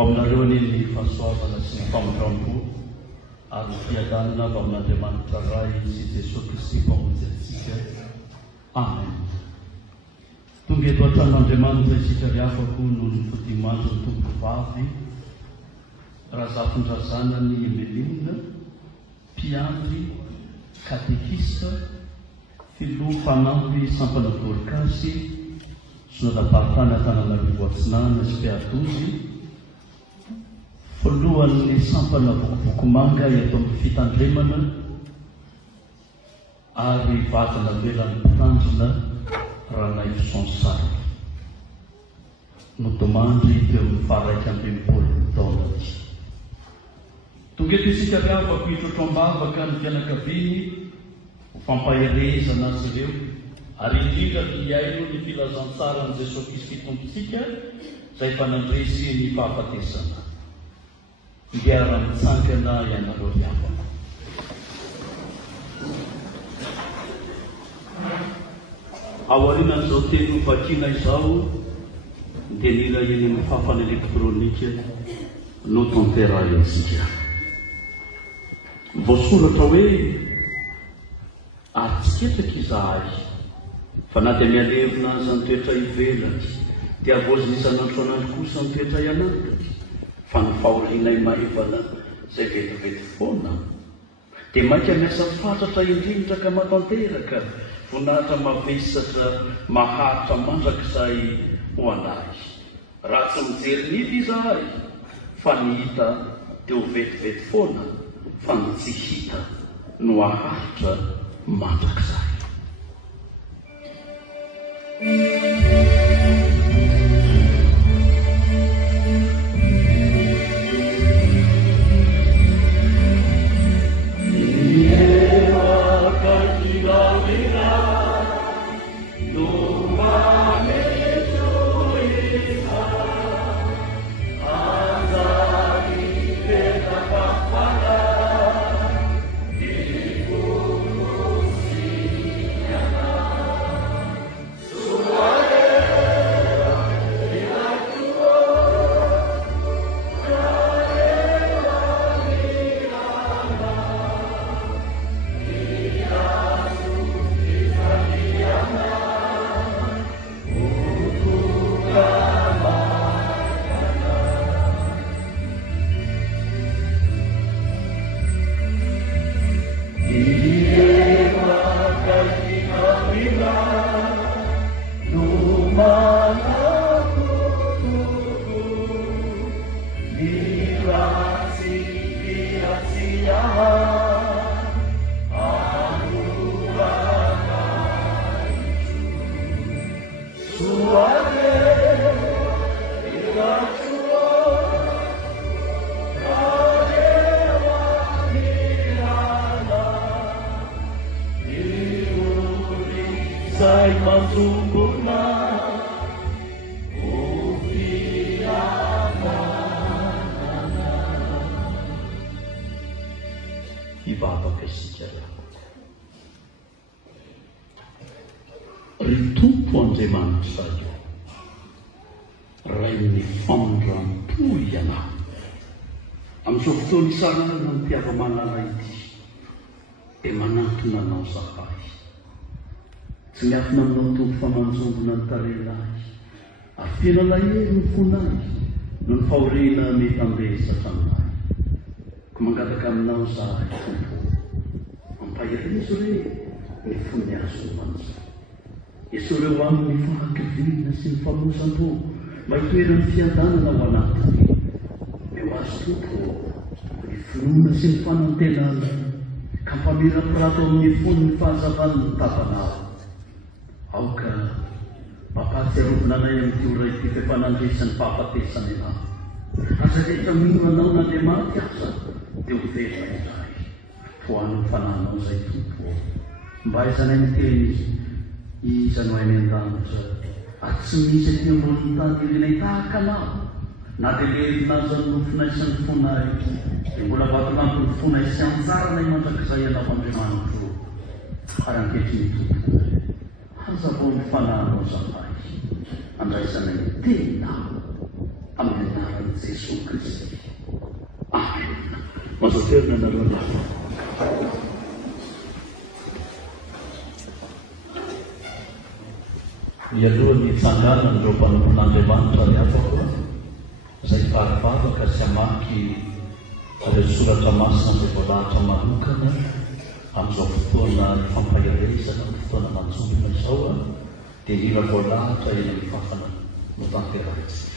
aminareo ny fahasoavana sy ny famondrampo ary fiadanana avy amin'Andriamanitra ray sy Jesosy Kristy mpamonjy antsika. Amen. Tonga eto an-tranon'Andriamanitra isika riafako noho ny fodimanjo ny tompom-bavy Razafin-drazana ny Emelinina, mpiandry, katekista, filoha mpanampy Sampana Dorcasy, sonadam-paritany Antananarivo Atsinana sy Mpiadozy, voalohan'ny Sampana Vokomanga eto amin'ny fitandremana, ary vatana velan'ny mpitandrina Ranaivo Sonsary. Nodomandry teo amin'ny faraika ambinipolo taona ity. Tonga eto isika riavako hitrotro-ambavaka ny fianakaviany ho fampaherezana azy ireo, ary indrindra hiaino ny filazantsara ny Jesosy Kristy tompontsika izay fanandresy ny fahafatesana. Miara-mitsangana ianareo riavako. Aorianan'izao teny vakiana izao dia nila eny amin'ny fafana elektrônika no tanterahitsika. Voasoratra hoe atsiketraka izahay fa na dia mialevina azy ny toetra ivelany dia voazisanandro anazy kosa ny toetra ianatiny fa ny fahorianay maivana izay vetivety foana dia mainka miasa fatratra indrindra ka matanteraka vonahitra mavesatra maharitra mandrakizay ho anahy. Raha tsy mijery nify izahay fa ny hita dia ho vetivety foana fa ny tsy hita no haharitra mandrakizay. Ivavaka isika ry tompo Andriamanitra ray ny famondrampo ianao amin'izao fotoana isanana ny mpiava-manara ity dia manantona anao zahay. Tsy miafina aminao tompo famanjombona ny tarenahy ary fiainana hery ny fonay no ny fahoriana mety ambesatra aminay. Ko mangataka aminao zahay tompo, mampaherezo re ny fony azo manza. Esoreo amin'ny fahakiviana sy ny famosampo mba hitoerany fiadanana ao anatiny. Eo azy tompo ny finoana sy ny fanantenana ka mpamirapirato amin'ny fony ny fahazavany ny tavanao. Aoka mampahatsiarovina anay amin'ity ora ity fifanandresany fahafatesana ianao. Aza rehetra mino anao na dia maty aza dia ho velona izahay. Hoan'ny fananao izay tompo mba aizanay miteny iza no hainy an-danitra ary tsy misy aty ambony tany irenay tahaka anao na dia levin'aza ny nofinay sy ny fonay dia mbola vatolampy ny fonay sy antsaranay mandrakizay ianao Andriamanitra ary ankehitriny tompo hazavao ny fananao zahay andraisanay tenao amin'ny anaran'i Jesosy Kristy. Amen. Mazoterina nareo lafa. Mialohan'ny hitsangana ireo mpanompon'Andriamanitra ny hafako izay fahavavaka sy hamaky ireo soratra masina izay voalahatra manokana amin'izao fotoana fampahirezana ny fotoana mantsongana izao dia hira voalahatra eny amin'ny fafana no tanterahantsika.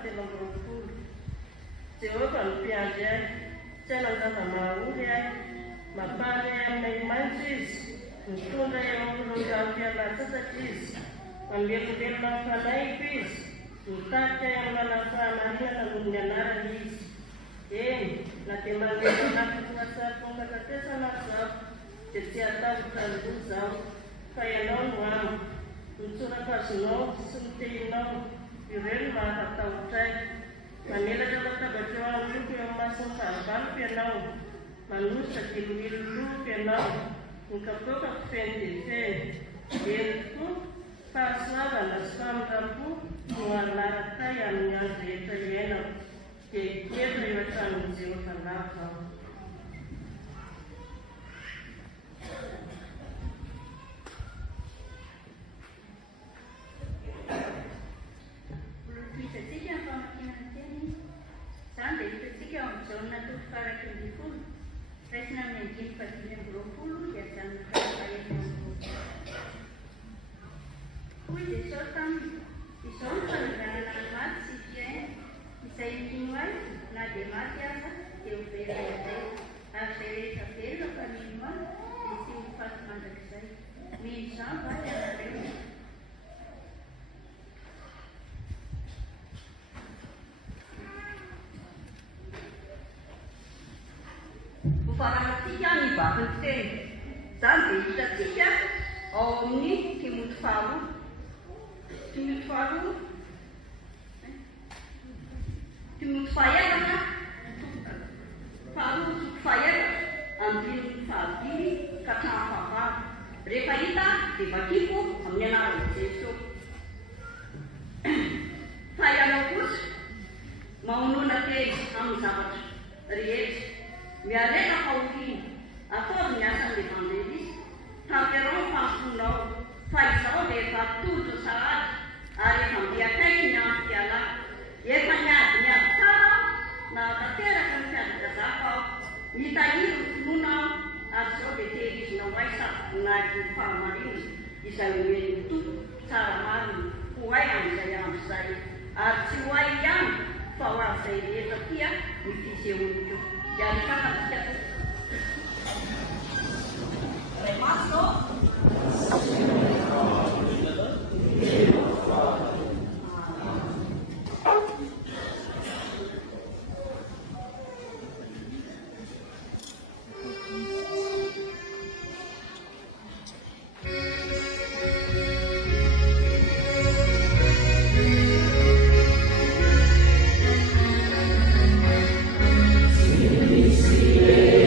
fahatelo amby roapolo. Jehovah no mpiandry ahy, tsy hanan-dava mahaory ahy, mampaly ahy aminay maitso izy, mitondra eo ampiloandrano fialan-tsatsaka izy, mamelombelona amin'ny fanaiko izy, mitarika ahy amin'ny lalàna fahamarinana noho ny anarany izy. Eny, na dia mandeha anaty voasary fankatatesana azaho, dia tsy hatahotra loha zaho, fa ianao no amiko, mitsorakazonao sy mitehinao, ireo no mahatahotra ahy. Manelatra latabatra eo amin'ny loko eo amin'ny mason'ny fahavaloko ianao, manositra kilomilo loko ianao, mikapoaka feno dia feno. Eny tokoa, fahasoavana sy famindrapo no anarakay amin'ny andro rehetra iainako, dia hitoetra eo an-tranon'i Jehovah lava aho. Hitantsika ny famakiana teny, izany dia hitantsika ao amin'ny jaona toko faraky ny folo, raisina amin'ny andiny fadimy amby roapolo dia janona fahafaenina amby roapolo. Hoy Jesosy taminy, izao no fananganana ny maty sy fiaina, izay mino azy na dia maty aza dia ho velona izay, ary izay rehetra velona fa mino azy dia tsy ho faty mandrakizay. Mino izany va ianareo. Farahatsika ny vavin'ny teny, izany dia hitatsika ao amin'ny Timoty faharoa. Timoty faharoa, Timoty fahaefatra, faharoa toko fahaefatra, andininy fahadimy ka hatramin'ny fahavalo. Rehefa hita dia vakiko amin'ny anaran'i Jesosy. Fa ianao kosa mamonoana teny amin'ny zavatra rehetra. Miareta fahoriana, ataovy ny asan'ny evangelista, tamperao ny famponao, fa izao dia efa todro sahady, ary efa mbiakaiky ny andro fialana. Efa niady tsara na tanteraka ny fiadikazako aho, mitahiry ny finoana aho, ary izao dia tehirizina ho ahy sady voninahitra ny fahamarinana, izay omeny ny tompo tsara marina ho ahy amin'izay andro izay, ary tsy ho ahy ihany fa ho azy izay rehetra tia ny fisehoan'io. Jadi kan harus jatuh. Masuk. See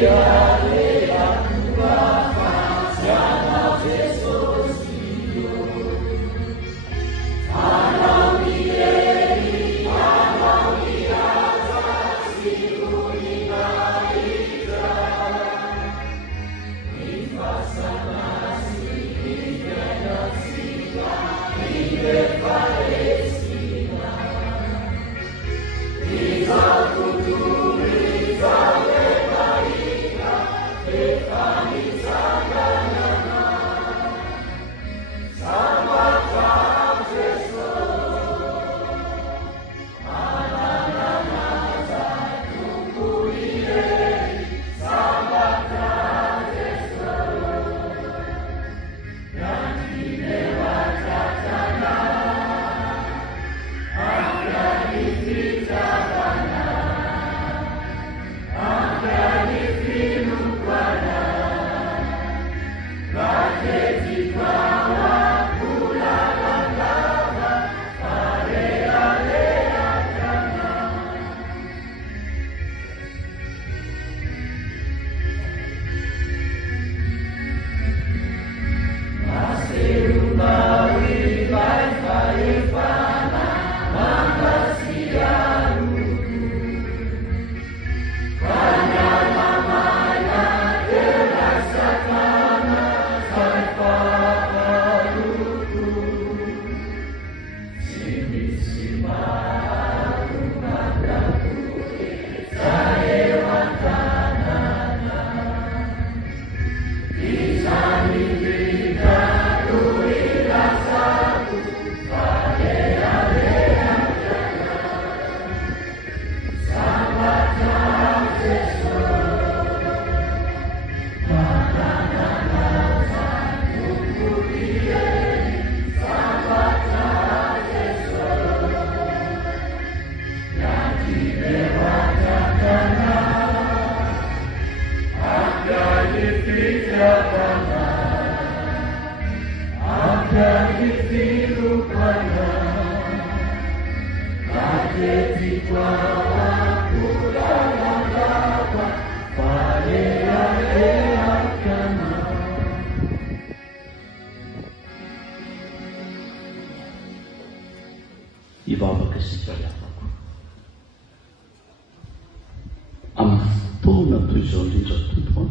Ivavaka isika avako amin'ny fotoana toy izao indrindra tompo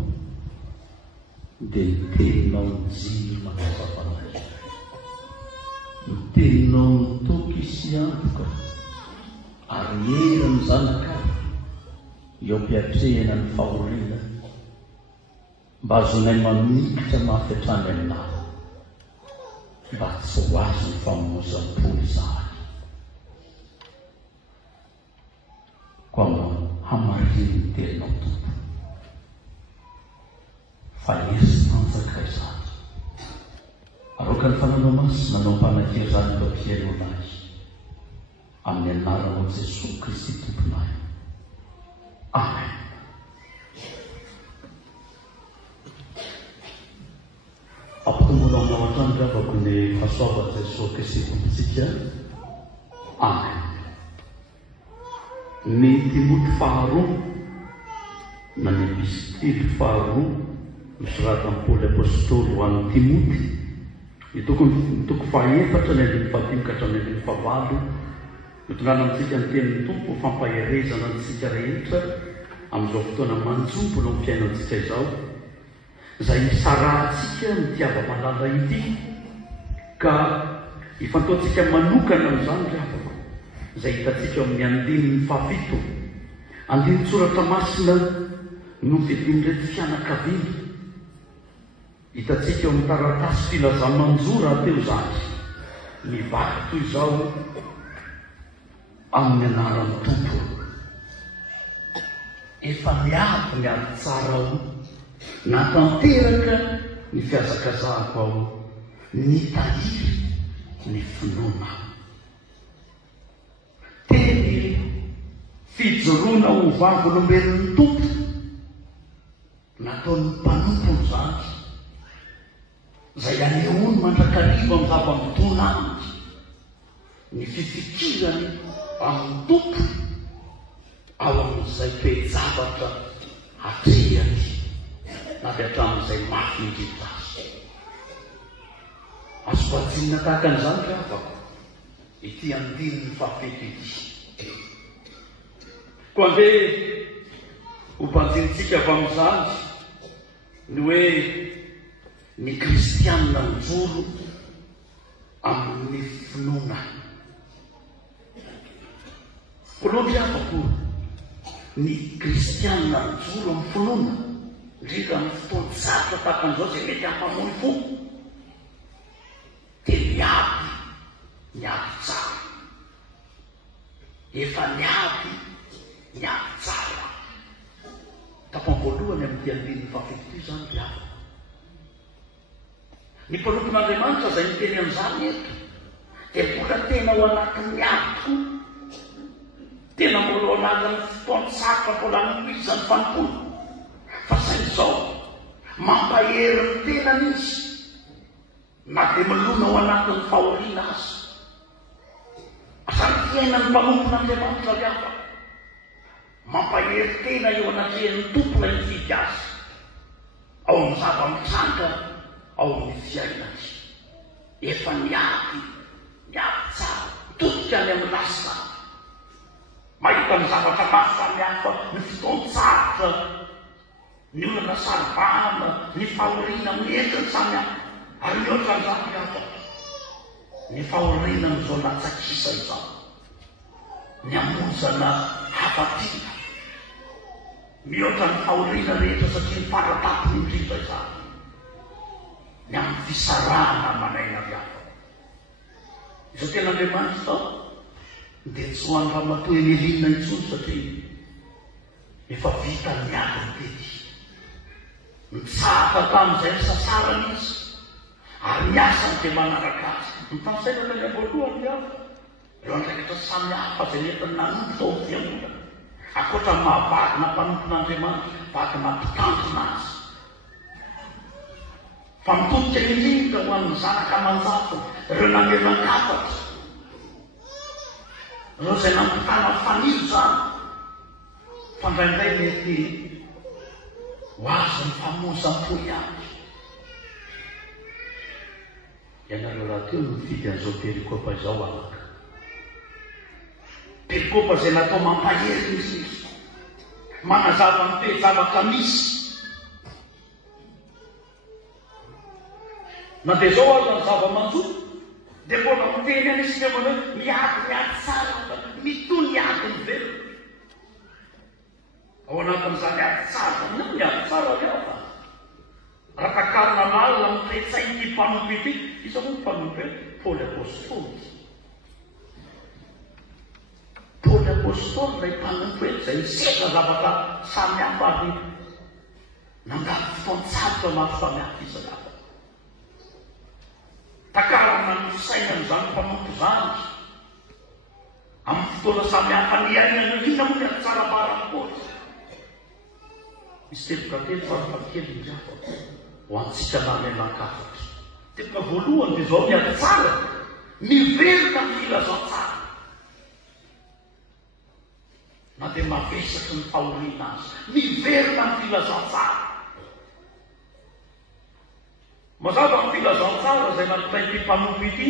dia miteninao mijiry manazavanazy, miteninao mitoky isy antoka ary era ny zanak'avy eo mpiatrehana ny fahoriana mba azonay mamikitra mahafiatrany aminahy mba tsy ho azo ny famonozam-polo izany. Quando hamariny teninao tompo fa esy manjakaizazy aroka ny fananao masy manao mpanakia zany mba mpiainona azy amin'ny anaranao Jesosy Kristy tomponay. Amen. Ampitomboanao aminao hatrany gravako ny fahasoava Jesosy Kristy tompontsika. Amen. Ny Timoty faharoa na ny epistily faharoa misongadina amin'ny Paoly apôstôly ho an'ny Timoty ny toko fahaefatra ny andiny fahadimy ka hatramin'ny andiny fahavalo mitongana amintsika ny tenin'ny tompo fampaherezana antsika rehetra amin'izao fotoana manjombo no amin'ny fiainantsika izao izay isarahantsika mitiava-malala ity ka ifantaontsika manokana amin'izany ravaka izay hitantsika amin'ny andininy fafito andiny tsoratra masina no fidin'irety fianakaviana hitantsika eo amin'ny taratasy filazan-manjora teo izany mivaky toy izao amin'ny anaran'ny tompo efa miavy ny ady tsara ao natanteraka ny fiazakazahako ao ny tahiry ny finoana teny fijoroana ho vavolombelon'ny tompo nataon'ny mpanompony zany izay anehoany mandrakarivo amin'ny zava-mitona aminy ny fifikirany amin'ny tompo ao amin'izay toe-javatra hatrehany na dia hatramin'izay mafy indrindra azy. Azo vadinina tahaka an'izany ravako ity andininy fafito ity koa andeha ho banjinitsika avy amin'izany ny hoe ny kristianina mijoro amin'ny finoana. Kolomby avako ny kristianina mijoro amin'ny finoana indrindra amin'ny fotoana zatra tahaka an'izao izay mety hampamono fo dia miady tsara efa miady tsara tapam-voalohany amin'ity andininy fafito ity zany miady ny mpanompon'Andriamanitra izay miteny amin'izany eto dia mbola tena ho anatin'ny miady tokoa tena mbola ho anatin'ny fotoana tsara mbola anopoizany fanompona fa saingy izao mampahery ny tenany izy na dia milona ao anatin'ny fahoriana azy azany fiainany mpanompon'Andriamanitra riava mampahery tena eo anatrehan'ny tompona ny fidy azy ao amin'ny zava-mitranga ao amin'ny fiainany efa miady tsara totika any amin'ny lasa mahita ny zavatra maro samihafa ny fotoan-tsara ny olana saribana ny fahoriana amin'ny entiny samihafa ary ny ohatran'izany riava ny fahoriana amin'izao latsakisa izao ny amonjana hafatina mihoatra ny fahoriana rehetra satria ny faratapony indrindra izany ny amin'ny fisarahana manaina riava izao tena Andriamanitra izao dia tsy ho an'ny ramatoa eny Elina intsony satria efa vita ny adiny tety mitsapa tamin'izay ny sasarany izy ary miasany dia manaraka azy mitansaina teny voalohany riava ireo andraikitra samihafa izay netiny nanompo tao amin'ny fiangonana akoatra ny mahavadina mpanompon'Andriamanitra vadina mpitandrina azy fa mitodika indrindra ho an'ny zanaka aman-jafy ireo namelan-kafatra reo zay nampitana fanilo zany fa ndraindray mety ho azo ny famosam-po ihany. Ianareo raha teo no mifidy an'izao perikopa izao anaka. Perikopa zay natao mampahery izy manazava ny toe-javaka misy. Na dia zao azo ny zava-manjoto dia mbola miteny any isika manao miady tsara mitony ady ny velo. Ao anatin'izany ady tsara na miady tsara rehefa raha takarina lalina mitretsainy ity mpanompo ity. Iza moa ny mpanompo Paoly apôstôly. Paoly apôstôly ilay mpanompo zay miseka zavatra samihafa aby nangady fotoan-tsarotra maro samihafa isankafa. Takarana ny fisainan'izany mpanompo zany amin'ny fotoana samihafa niainana ina moa ny atsara-barany Paoly. Misy telo-katelo farafarakely indriafa ho antsika namenan-kafatra. Tena voalohany dia zao miady tsara, miverina ny filazantsara. Na dia mavesaky ny fahoriana azy, miverina ny filazantsara. Mazava ny filazantsara zay nampitay ity mpanompo ity,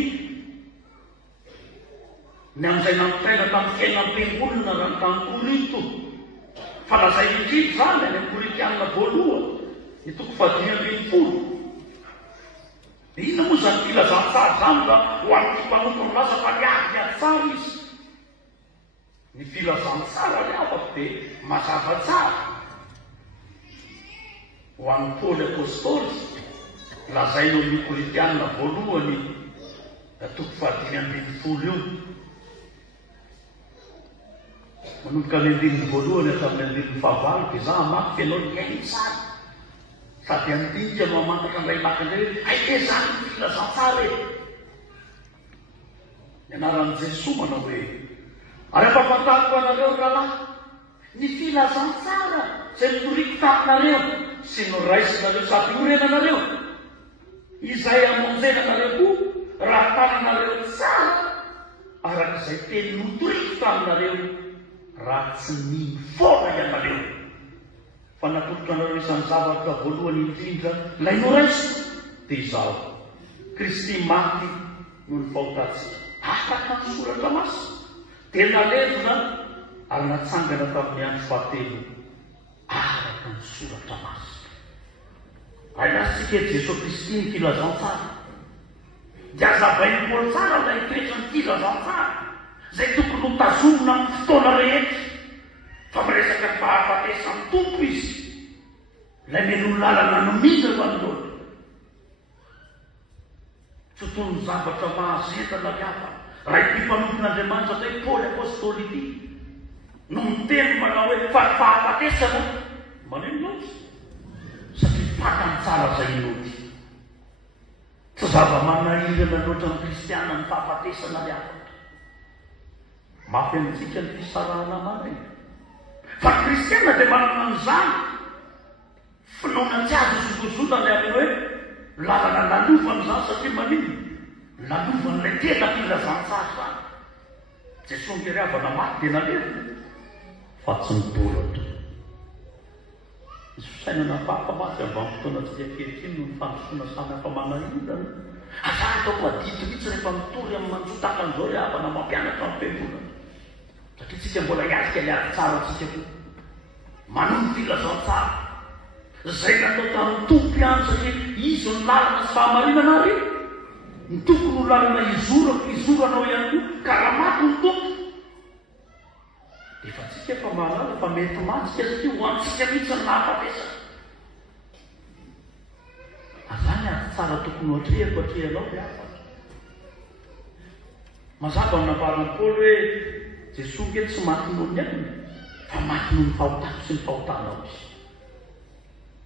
ny amin'izay nampitaina tamin'ny fiainam-piangonana raha ny tany Korinto. Fa lazay indrindra zany any Korintianina voalohany ny 5:20. Ina moa zany filazantsara zany raha ho an'ity mpanompo milaza fa miady tsara izy. Ny filazantsara rehefa dia mazava tsara. Ho an'ny Paoly apôstôly lazainy amin'ny Korintianina voalohany 5:20 io. Manomboka amin'ny 20 voalohany hatramin'ny 20 dia za mamaky fianao miainy tsara. Sady andinika no mamantatra andray makindray aike zany ny filazantsara e. Ny anaran'i Jesosy manao hoe ary ampahafantariko anareo rahalahy ny filazantsara zay nitoriko taminareo sy noraisinareo sady norenanareo izay amonjenanareo koa raha tananareo tsara arak'izay teny notoriko taminareo raha tsy mino foana ianareo. Fa natolotra anareo isan'ny zavatra voalohany indrindra ilay noraisiko dia izao Kristy maty no ny fahotantsika afaka ny soratra masina tena levona ary natsangana tamin'ny andro fahatelo araka ny soratra masina. Ainatsika Jesosy Kristy ny filazantsara dia azavainy Paoly tsara ilay toetra ny filazantsara zay tokony ho tazomina amin'ny fotoana rehetra. Fa miresaka ny fahafatesan'ny tompo izy ilay meno lalana nomina ho an'olono. Tsy toy ny zavatra mahazentana mihafa raha ity mpanompon'Andriamanitra zay Paoly apôstôly ity no miteny manao hoe fa ny fahafatesana maneno loatra satria fatany tsara zay inoty. Tsy zava-manahirana loatra ny kristiana ny fahafatesana mihafa. Mafy amintsika ny fisarahana maraina. Fa ny kristiana dia manana an'izany finoana tsy azo sogozonany amin'ny hoe lalana nalovany zany satria manino nalovan'ilay tena filazantsara zany. Jesosy ngeryhavana maty dia nalevona fa tsy nibolatra. Misy fisainana hafa maty avy amin'ny fotoanantsika ankehitriny no ny fandrosoana samihafa manahirana. Azahatra koa dito mihitsy rehefa mitory amin'ny manjotaka an'izao ry havana mampianatra amin'ny fiangonana. Satria tsika mbola hiatrika miady tsara antsika koa manono filazantsara zay natao tamin'ny tompo ihany satria izy ny lalana sy fahamarinana ary ny tokony ho lalana izoranao ihany koa ka raha maty ny tompo efa tsika efa mahalala fa mety matsika satria ho antsika mihitsy ny nahafatesana. Azany ady tsara tokony ohatrehako hatrehanao ny afatra. Mazava ny navarana Paoly hoe Jesosy nge tsy maty noho ny ainy fa maty noho ny fahotako sy ny fahotanao izy.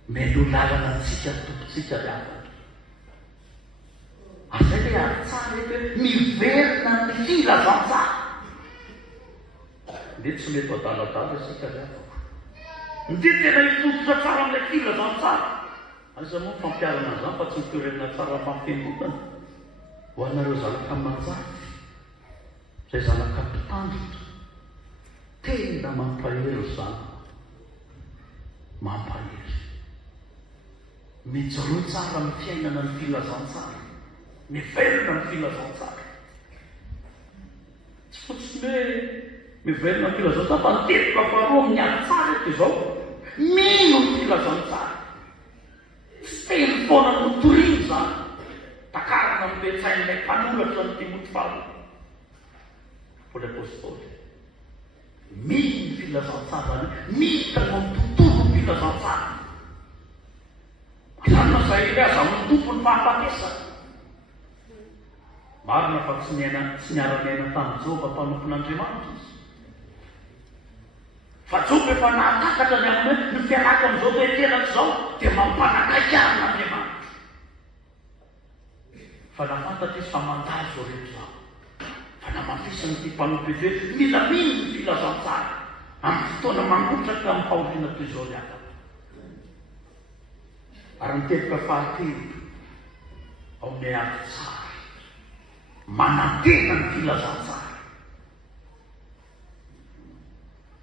Melo lalana antsika tompontsika ry afatra. Azay le ady tsara eto hoe miverina ny filazantsara. Nde tsy mety adaladala isika ry afatra. Nde tena hifototra tsara amin'ilay filazantsara. Aza moa fampiarana zany fa tsy mitorenana tsara fampiangonana ho anareo zanaka manjafy zay zanaka mpitandro tandrotra tena mampahery zany mampahery mijoro tsara ny fiainana ny filazantsara mivelona ny filazantsara tsy fotsiny hoe mivelona ny filazantsara fa niteboka faharoa amin'ny ady tsara eto izao mino ny filazantsara tsy teny foana no toriny zany takarana ny betsain'ilay mpanoratra ny Timoty faharoa Paoly apôstôly mino ny filazantsara mita no tontolo ny filazantsara Sanna zay aza amin'ny tompony fahafatesana marina fa tsy niara-miaina tamin'ny Jehova mpanompon'Andriamanitra izy fa Jehova efa nahatakatra ny amin'ny ny fianaka amin'izao toetenaka izao dia mampanakaikarina Andriamanitra fa nafantatra izy fa mandalo zao rehetra izao fa namafisany ty mpanompo izy hoe mila mino ny filazantsara amin'ny fotoana mangotraka amin'ny fahoriana toy izao ny afaka ary miteboka fahatelo ao amin'ny ady tsara manantena ny filazantsara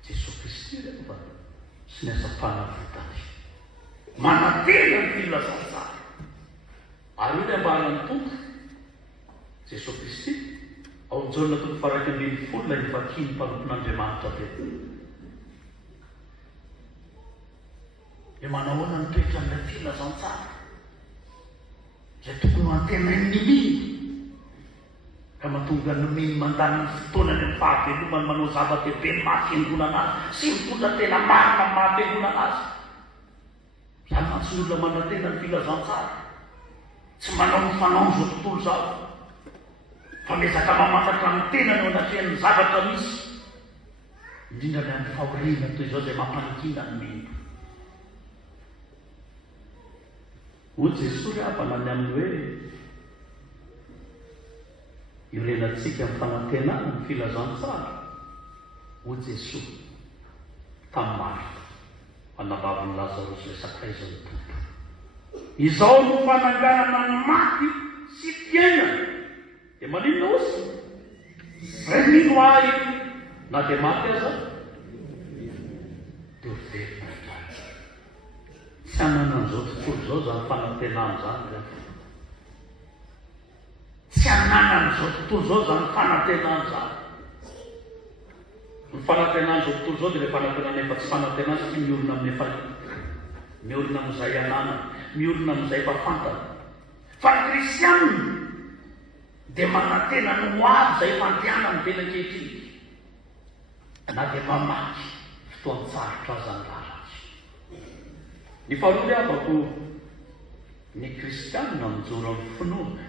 Jesosy Kristy rehefa sy ny asa-panavotany manantena ny filazantsara ary io ny ambaran'ny tompo Jesosy Kristy ao Jaona 1:20 lay nivakiny mpanompon'Andriamanitra teto dia manahoana ny toetra n'ilay filazantsara izay tokony antenainy mino ka mahatonga ny mino mandany ny fotoana ny fahavelomany manao zava-dehibe ny mahafiangonana azy sy mitondra tena marina ny mahafiangonana azy zany mantsy ny olona manantena ny filazantsara tsy manao ny fanao zao tontolo zao fa miezaka mamantatra ny tenany ao anatrihan'ny zavatra misy indrindra ny amin'ny fahoriana toy izao izay mampanokina ny mino hoy Jesosy afanany aminy hoe irenantsika amin'ny fanantenana ny filazantsara hoy Jesosy tamin'ny Marta anavaviny Lazarosy ilay sakaizan'ny tompo izao no fananganana ny maty sy fiainana dia maninona osy remino ahy na dia maty aza dia velona tsy ananan'izao tontolo izao zany fanantenana zany tsy ananan'izao tontolo izao zany fanantenana zany ny fanantenana izao tontolo izao dia le fanantenana efa tsy fanantenana satria miorina amin'ny efa miorina amin'izay ananana miorina amin'izay efa fantana fa ny kristianina dia manantena ny moavy izay fandiana ny tena ankehitriny na dia mamaky fotoan-tsarotra azy ny lalazy ny faharoa avako ny kristianina mijoro amin'ny finoana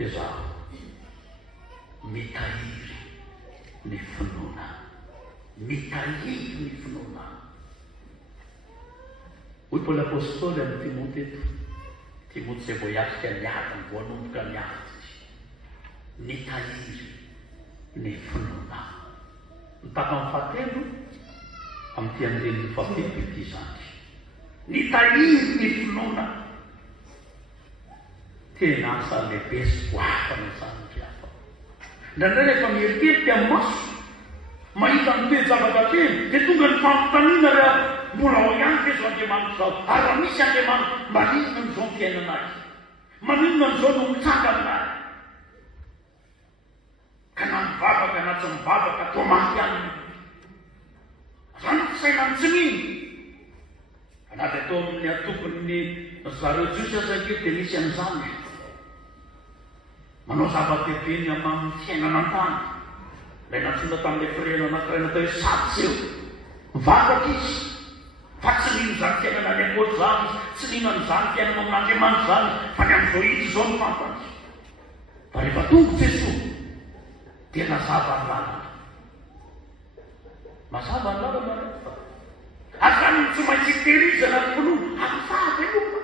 dia zaho mitahiry ny finoana mitahiry ny finoana hoy Paoly apôstôly amin'ny Timoty eto Timoty izay vao hiatrika ny ady vao hanomboka ny ady mitahiry ny finoana nitaka amin'ny fahatelo amin'ny ty andelin'ny fafito ity zany nitahiry ny finoana tena asa lehibe sy voafana zany fiafa ndraindray rehefa mieriteriky amin'ny maso mahita ny toe-javatra kely dia tonga ny fampitaniana reha mbola ao ihany fezo Andriamanitra zao ary raha misy Andriamanitra maninona n'izao ny fiainana azy maninona n'izao no mitsanga aminazy ka na mivavaka na tsy mivavaka atao maty any zany fisainany tsy mino anaty atao amin'ny atokony zareo jiosy azakeo dia misy an'izany manao zava-dehibe ny amin'ny fiainana an-tany lay natsona tamin'ilay firena anankiray natao hoe satsy eo mivavaka izy fa tsy nino zany fiainana ny akoatra zany tsy nino an'izany fiainana amin'Andriamanitra zany fa ny amin'izao izy izao ny fantany fa rehefa tonga Jesosy dia nazava ny lalana mazava ny lalana rehefa azany tsy maintsy tehirizana ny finoana amin'ny fahaveloma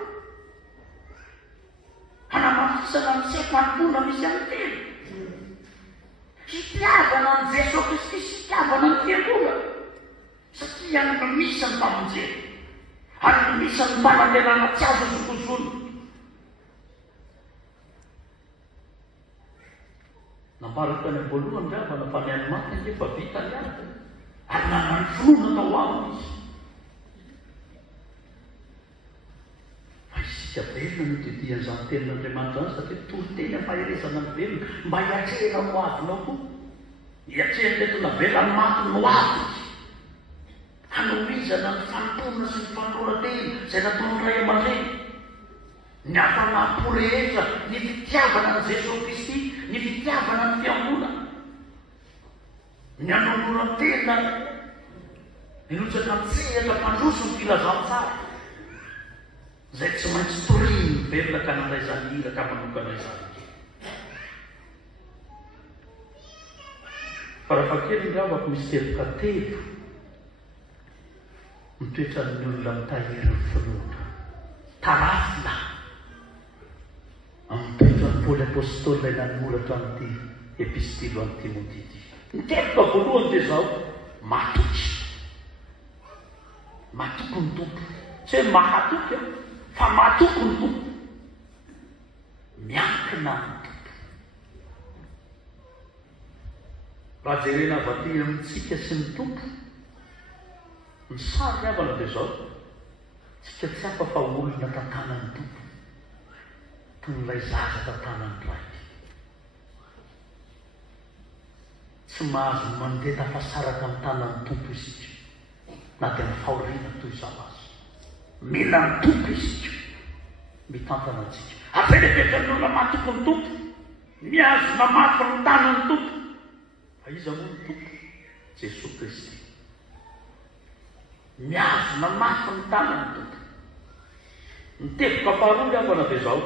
hanamafisana ny sempampona misy amin'ny telo hitiavana ny Jesosy Kristy sy hitiavana ny fiangonana satria any misy ny famonjena ary misy ny fanantenana tsy azo zokozony na amparaka ny voalohany ravana fa ny any-matiny nefa vita ny ady ary nanany finoana tao aminy izy. Fa isika velona no didian'izany tenin'Andriamanitra any satria toro-teny faherezana ny velona mba hiatrehana no avinao koa. Hiatrehany letona velany maty no avy hanomizana ny fanontonana sy ny fanoran-teny izay nataon'ny ray aman-dreny. Ny hafanampo rehetra, ny fitiavana ny Jesosy Kristy, ny fitiavana ny fiangonana, ny anonoran-tena, ny tsehatra mpandroso ny filazantsara izay tsy maintsy toriny ny velona ka nandraizany hira ka manokana izany. Farafahakeliny ravako misy teloka telo mitoetra ny olona mitahiry ny finoana. Tarafina amitoetra ny Paoly apôstôly ilay nanoratra an'ity epistilo an'ny Timoty. Ny teloka voalohany dia izao: matoky. Matoky ny tompo. Tsy hoe mahatoky fa matoky ny tompo. Miankina ny tompo. Raha jerena avy aty amintsika sy ny tompo, ny sary havana dia izao: tsika tsy hafa fa olona tantanan'ny tompo, toy n'ilay zaza tantanan'ny raiky. Tsy mahazo mandeha tafasaraka amin'ny tanan'ny tompo isika, na dia ny fahoriana toy izao azy. Mila ny tompo isika mitantana antsika. Averepetra ny olona matoky ny tompo, miazo mamaky ny tanan'ny tompo. Fa iza moa ny tompo? Jesosy Kristy. Miazo mamaky ny tanan'ny tompo. Ny teloka faharoa havana dia izao: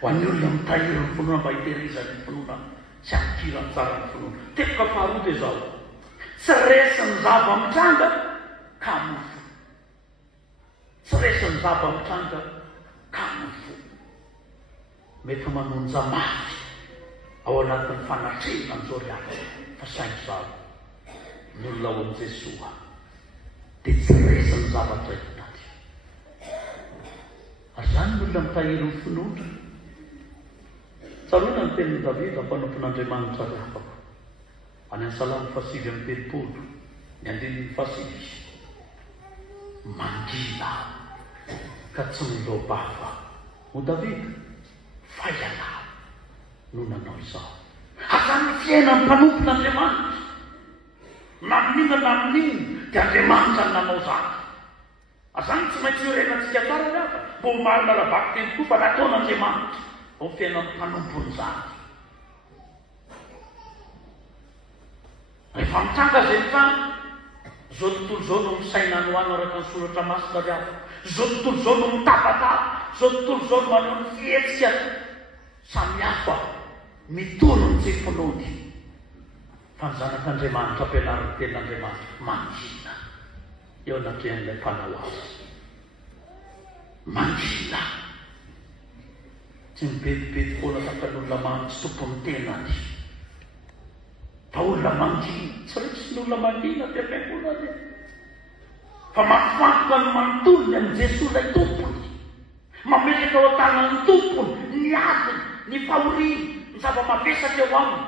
ho an'ny olona mitahiry ny finoana mba hitehirizany ny finoana sy hankirany tsara ny finoana. Teloka faharoa dia izao: tsy resin'ny zava-mitranga ka mofo. Tsy resin'ny zava-mitranga ka mofo. Mety manonja mafy ao anatin'ny fanatrehana an'izao riafa, fa saingy izao ny olona ao amin'i Jesosy dia tsy resin'ny zavatra hitady. Ary izany ny olona mitahiry ny finoana. Tsaroana ny tenin'i Davida mpanompon'Andriamanitra riafako any amin'ny Salamo 7:30, ny 9:7: mangina ka tsy milobava ho Davida, fa ialao no nanao izao. Azany ny fiainan'ny mpanompon'Andriamanitra, na amin'inona na amin'inona dia Andriamanitra ny nanao izany. Azany tsy maintsy iorenantsika tsara rehefa mbo marina rahabaky teny koa fa nataon'Andriamanitra ao fiainan'ny mpanompony izany. Rehefa mitranga izay mitranga, izao tontolo izao no misaina ny hoany araka ny soratra masina riafa. Izao tontolo izao no mitabataba, izao tontolo izao no maneho ny fihetsika samihafa mitono ny tsy finoany. Fa ny zanak'Andriamanitra ampianarin'ny tenin'Andriamanitra mangina eo anatrehan'ilay mpanao azy. Mangina. Tsy mibedibedy foana takan'olona manitsy tompony tenany. Fa olona mangina, tsy resy ny olona mangina dia fiangonana. Fa mahafantoka ny manontolony amin'ny Jesosy ilay tompony, mametraka ao an-tanan'ny tompony ny adiny, ny fahoriana, ny zava-mavesatra eo aminy,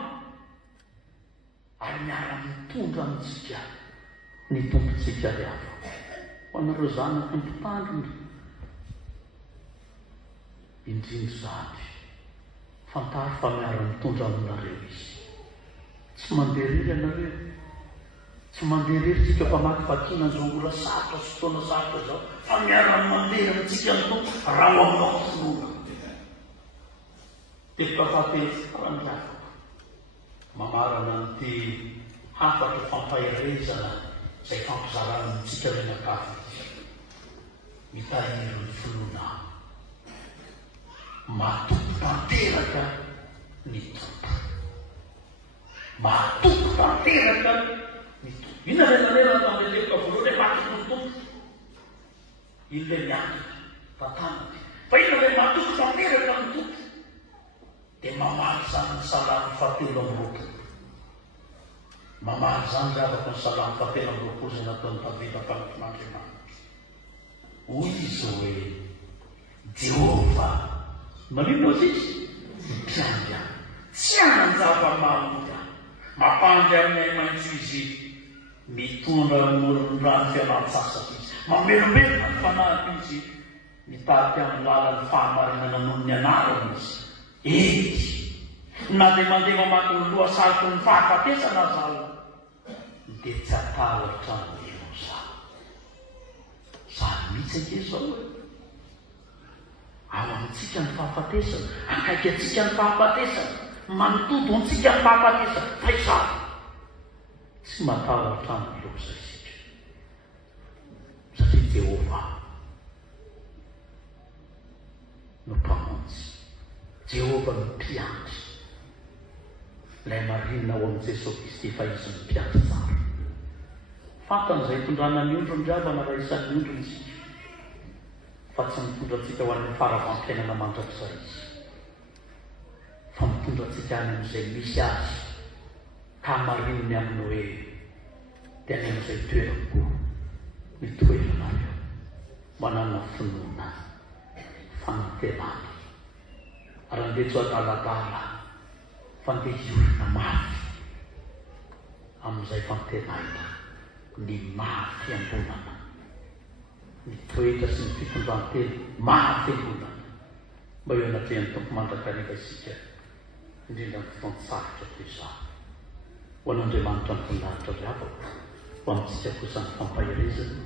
ary miara-mitondra amintsika ny tompontsika rehefa. Ho anareo zanaka ny mpitandrina, indrindra izany fantaro fa miara-mitondra aminareo izy. Tsy mandeha rery ianareo, tsy mandeha rery tsika fa maty vakina an'izao ora sarotra sy fotoana sarotra izao, fa miara-mandeha amintsika ny tompo raha ho aminao finoana. Teloka fahatelo farany rafako mamarana n'ity hafatra fampahirezana izay fampizarana amintsika menakafy. Mitahiry ny finoana, matoky tanteraka ny tompo. Matoky tanteraka ny tompo. Ina rehetrarehetra tamin'ilay teloka voalohany hoe matoky ny tompo. Ino ilay miantoka tantanaka. Fa ina ilay matoky tanteraka ny tompo? Dia mamaly izany ny Salamo 7:20. Mamaly izany zavaka ny Salamo 7:20 izay nataon'i Davida mpanompon'Andriamanitra. Hoy izy hoe: Jehova, maninona izy? Mpianga tsy anjava-mamoda mampandry aminay maintso izy mitondra nolondrano fialan-tsasatra izy mamelomelona ny fanahy izy mitady amin'ny lalan'ny fahamarinana noho ny anarany izy izy na dia mandeha mamaky ny loha sariko ny fahafatesana zaho dia tsy atahatra ny eo zaho zany mihitsy ake zao ao amintsika ny fahafatesana akaiky atsika ny fahafatesana manotodo antsika ny fahafatesana fa izaho tsy matahotra ny loza isika satria Jehova no mpamonjy Jehova no mpiandry ilay marinina ao amin'i Jesosy Kristy fa izy no mpiandry tsara fantan'izay tondrana ny ondro ny dravana raha isan'ny ondro ny isika fa tsy mitondra antsika ho an'ny faravam-piainana mandrakizay izy fa mitondra antsika any amin'izay misy azy ka marininy aminy hoe dia any amin'izay toerako mitoeranareo manana finoana fanantenana arandeso adaladala fandeha hiorina mafy amin'izay fantenaina ny mafy ambonana ny toetra sy ny fitondrantena mafy ambonana mba eo anatrehan'ny tompo mandrakariva isika indrindra ny fotoan-tsarotra toy izany ho an'Andriamanitra ny voninahitra riavako ho amintsika kosa ny fampahirezana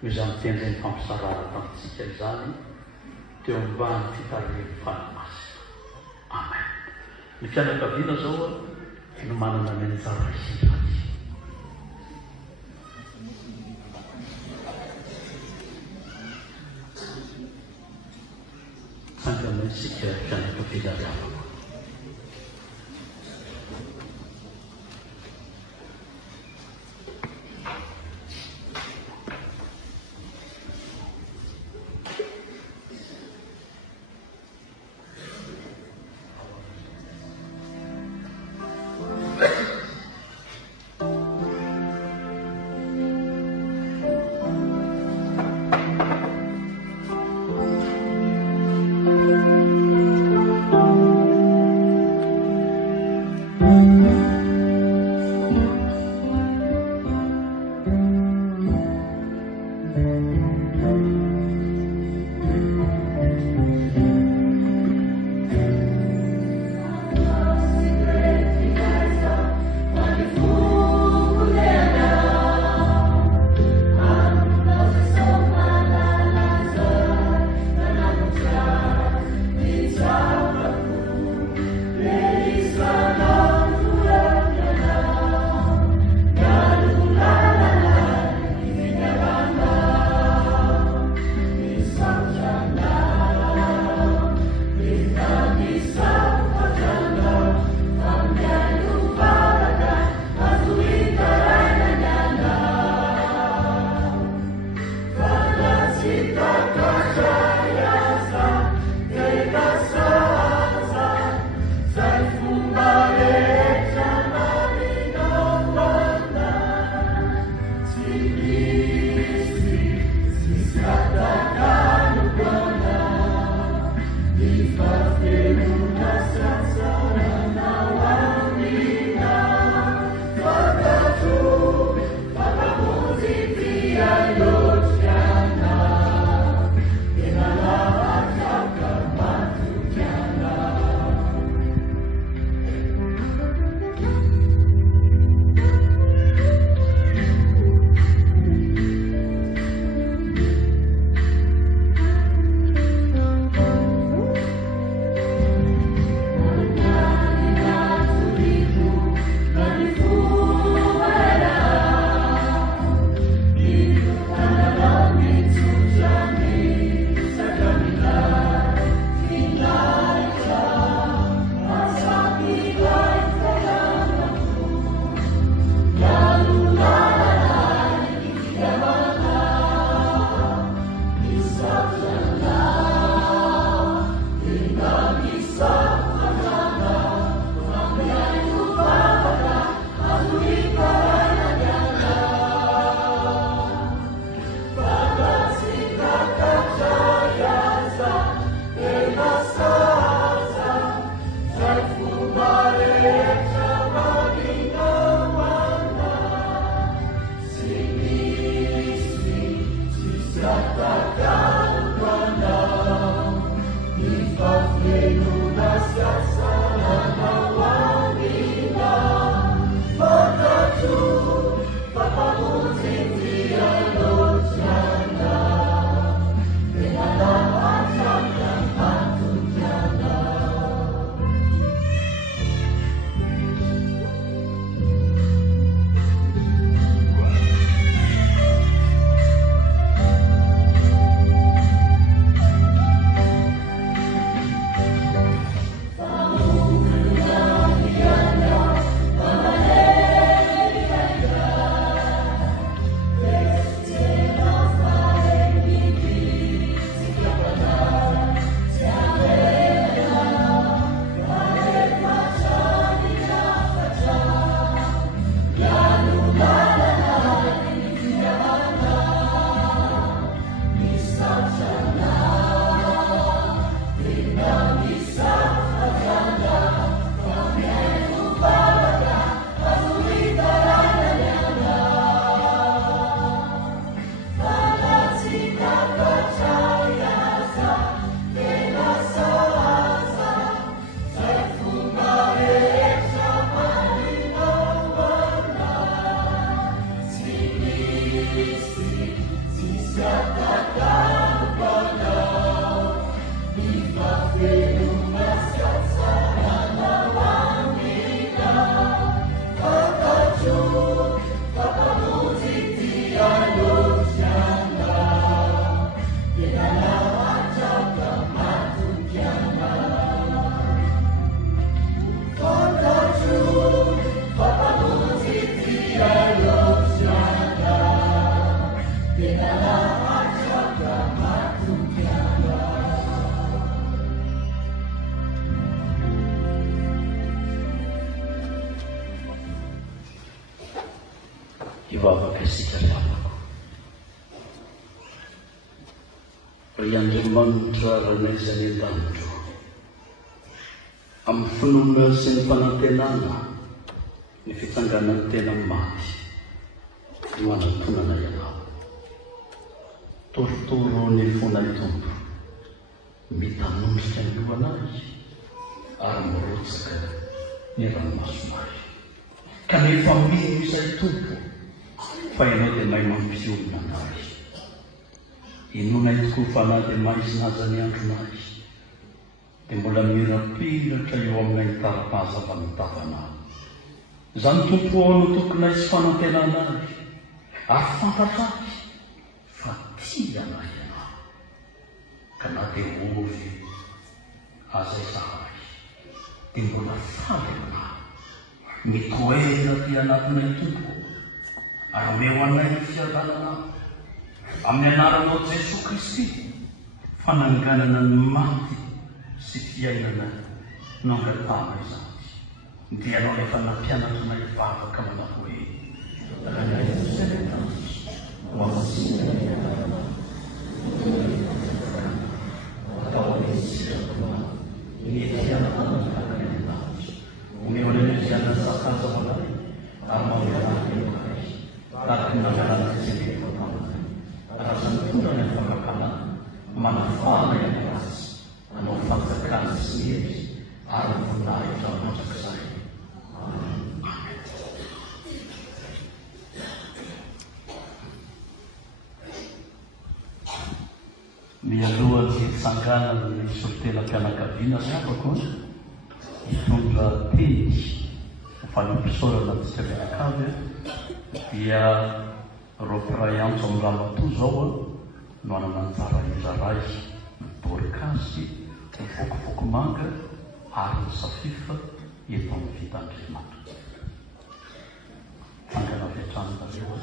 no izany tendreny fampisarara tamintsika izany teo ambany fitarian'ny fanamasina. Amen. Ny fianakaviana zao no manana ny anjara isindrany. Sangama isika fianakaviana riavako. Israel. hivavaka isika reapako. Ry Andriamanitra ranaiza ny an-danitro amin'ny finoana sy ny fanantenana ny fitsanganan'ny tena maty no anatonana ianao. Torotoro ny fona tompo mitanondrika ny lohanazy ary mirotsaka ny ranomasomary. Kanefa mino izay tompo fa ianao dia mahay mampiolona anazy. Inona tokoa fa na dia maizy-naza ny andronazy dia mbola mirapiratra eo aminay tara-pahazava mitavana. Izany tompo ao no tokony sy fanantenana azy ary fantatra azy fa tia anazy ianao. Ka na dia ovy aza izahay dia mbola faly aminao. Mitoera ty anatinay tompo ary omeo anay ny fiadanana amin'ny anaranao Jesosy Kristy, fananganana ny maty sy fiainana no angatana izany. Dia ianao rehefa nampianatra nay vavaka manao hoe mialohan'ny fitsanganana ny solitena-pianakaviana miavako hitondra teny fanampisaorana antsika mianakavy dia ropiray antso amin'ny ramatoa zao no anana ny tsara izaray ny Dorcasy, ny Vokovokomanga ary ny Safifa eto amin'ny Vitandriamanitra. Fangana fiatrany zareo.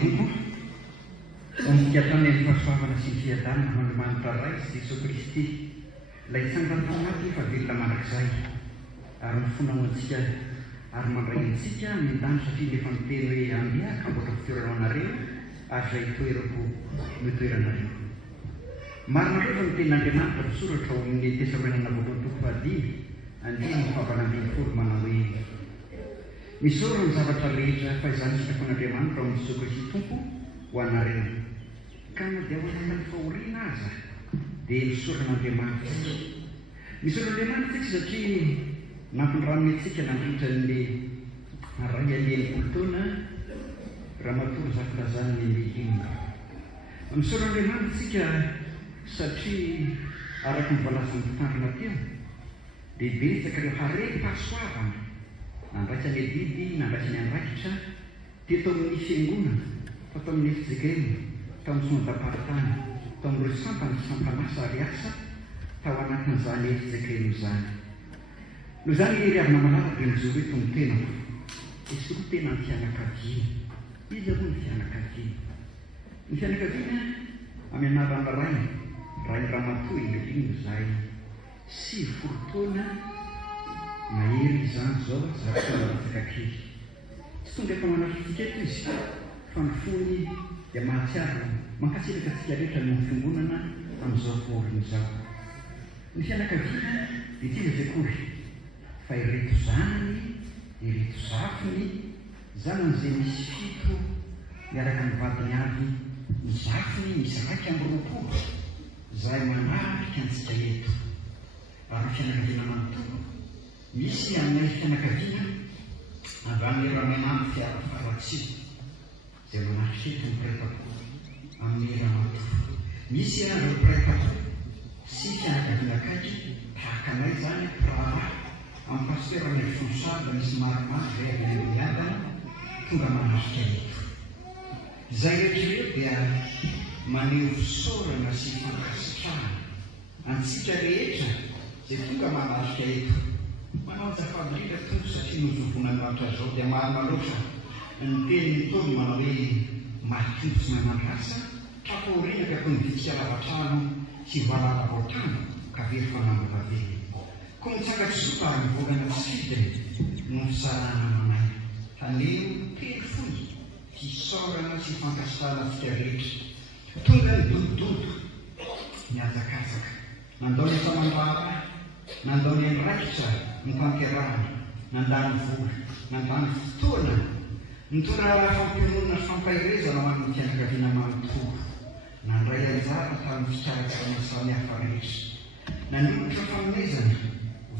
tompo omikiatany amin'ny fahasoavana sy ny fiadanana Andriamanitra ray sy Jesosy Kristy ilay tsangana tanaty efa velona mandrakizay ary mifonaho antsika ary mandray antsika mindany satria nefa miteny hoe andeha kamboatra fitoerana anareo ary izay toerako mitoeranareo. Marina koa fa ny tenin'Andriamanitra misoratra ao amin'ny Tesalonika voalohany toko 5:5-20 manao hoe misaorana ny zavatra rehetra fahaizany sikafon'Andriamanitra ao amin'ny Jesosy Kristy Tompo ho anareo ka na dia ho anareo fahoriana aza dia misaoran'Andriamanitra misaoran'Andriamanitra tsika satria nampindrano antsika nandritra ny ray alihany taona raha matory zakilazany ny milina misaoran'Andriamanitra tsika satria araka ny valazan'ny mpitandrina teo dia betsaka ireo harem-pahasoavana nandraisa ny biby nandraisa ny andraikitra teo tao amin'ny fiangonana fa tao amin'ny fijegena tao amin'ny sondaparitany tao amin'ireo sampany sampanasa ary asa tao anatin'izany fijegena izany no zany ry avina malalaka mizory hoe tony tenako esoko tena ny fianakaviana izy avoa ny fianakaviana amin'ny anarana ray ny ramatoa imelino izay 9 taona mahery izany zao zarataka kely tsy tonga efa manafitsika eto izy fa ny fony dia mahatsiaro mankatselaka tsika rehetra ny fiangonana amin'izao fooriny izao ny fianakaviana dia tia izay kory fa ireto zanany ireto zafiny zanan'izay misy fito miaraka ny vadiny avy ny zafiny misy 2 izay manarika antsika eto ary fianakaviana manontolo misy aminay fianakaviana avy amin'ny ramanamy fiarafaratsio izay manarika eto ny piretako amin'ny ramatoa misy ireo piretako sy fianakaviana kaiky tahaka anay zany pirara amin'ny pasterany fonsada misy maromaro zay avy amin'ny miadana tonga manarika eto izay rehetraireo dia maneho fisaorana sy fankasitrahana antsika rehetra zay tonga manarika eto manao zafavindrindra tompo satria nozovona an'andra zao dia mahamaloatra ny tenyny tony manao hoe mahitompo sy mamandrasa trafahoriana ka toy nivitsika lavatrano sy valalavaotrano ka very fanambavavely koa mitsangatsota ary mivolana tsy fidiny no fisarana manay taneo telo foy fisaorana sy fankasitrahana antsika rehetra tonga ny dodododo miazakazaka nandao ny famambara nandao ny andraikitra ny fampiarahana nandany vola nandany fotoana nitora fampimonina fampahirezana ho amin'ny fianakaviana manontolo nandray anjara tamin'ny fikarakarana samy hafa rehetra nanolotra fanomezana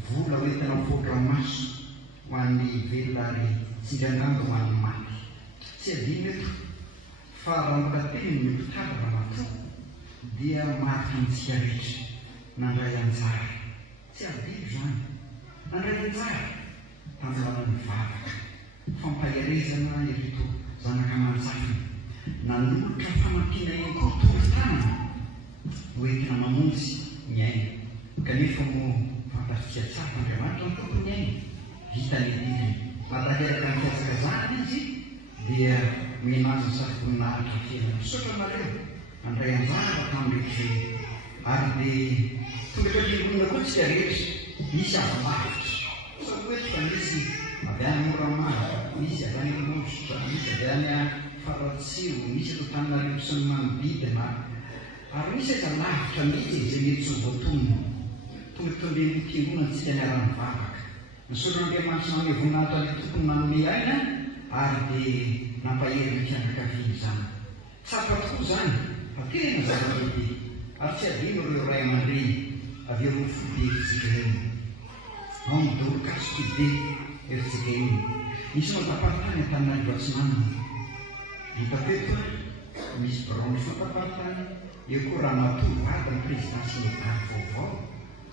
vola hoentina mivoadramaso ho an'ny velary tsindrandando ho an'ny maty tsy adino eto fa raha mbola teny ny mpitala ramatoa dia maty amintsika rehetra nandray anjara tsy adino zany nandray anjara tanjolana ny vavaka fampahirezana ireto zanaka manjafina nanolotra famakina ihany torytanana hoentina mamonjy ny aina kanefa mo fantasika tsara Andriamanitra ny tompony aina vita ny didiny mataheraka ny fiatsaka zany izy dia menazy ny sarovoninahitra tena misaotra nareo andray anjara tamin'ireo ary dia tonga efa fiangonana koa tsika rehetra misy ava-mavitra sa oety fa misy avy any Moramara misy avy any Lomositra misy avy any Faratsio misy eto Tananarivo sy ny manodidina ary misy eka lavitra mihitsy izay mety tsy voatonona tonga tondrany fiangonana antsika niarany vavaka nisaoran'Andriamanitra nanome voninahitra ny tompony nanome aina ary dia nampahery ny fianakaviana izany tsapa tokoa zany fa tena zava-dehibe ary tsy adino ireo ray aman-dreny avy eo amin'ny fode eritsikireny ao ny Dorcas be eritsikireny misy mandaparitany Antananarivo Atsinanana hita teto misy branche mandaparitany eo koa ramatoa vady ny présidence locale vaovao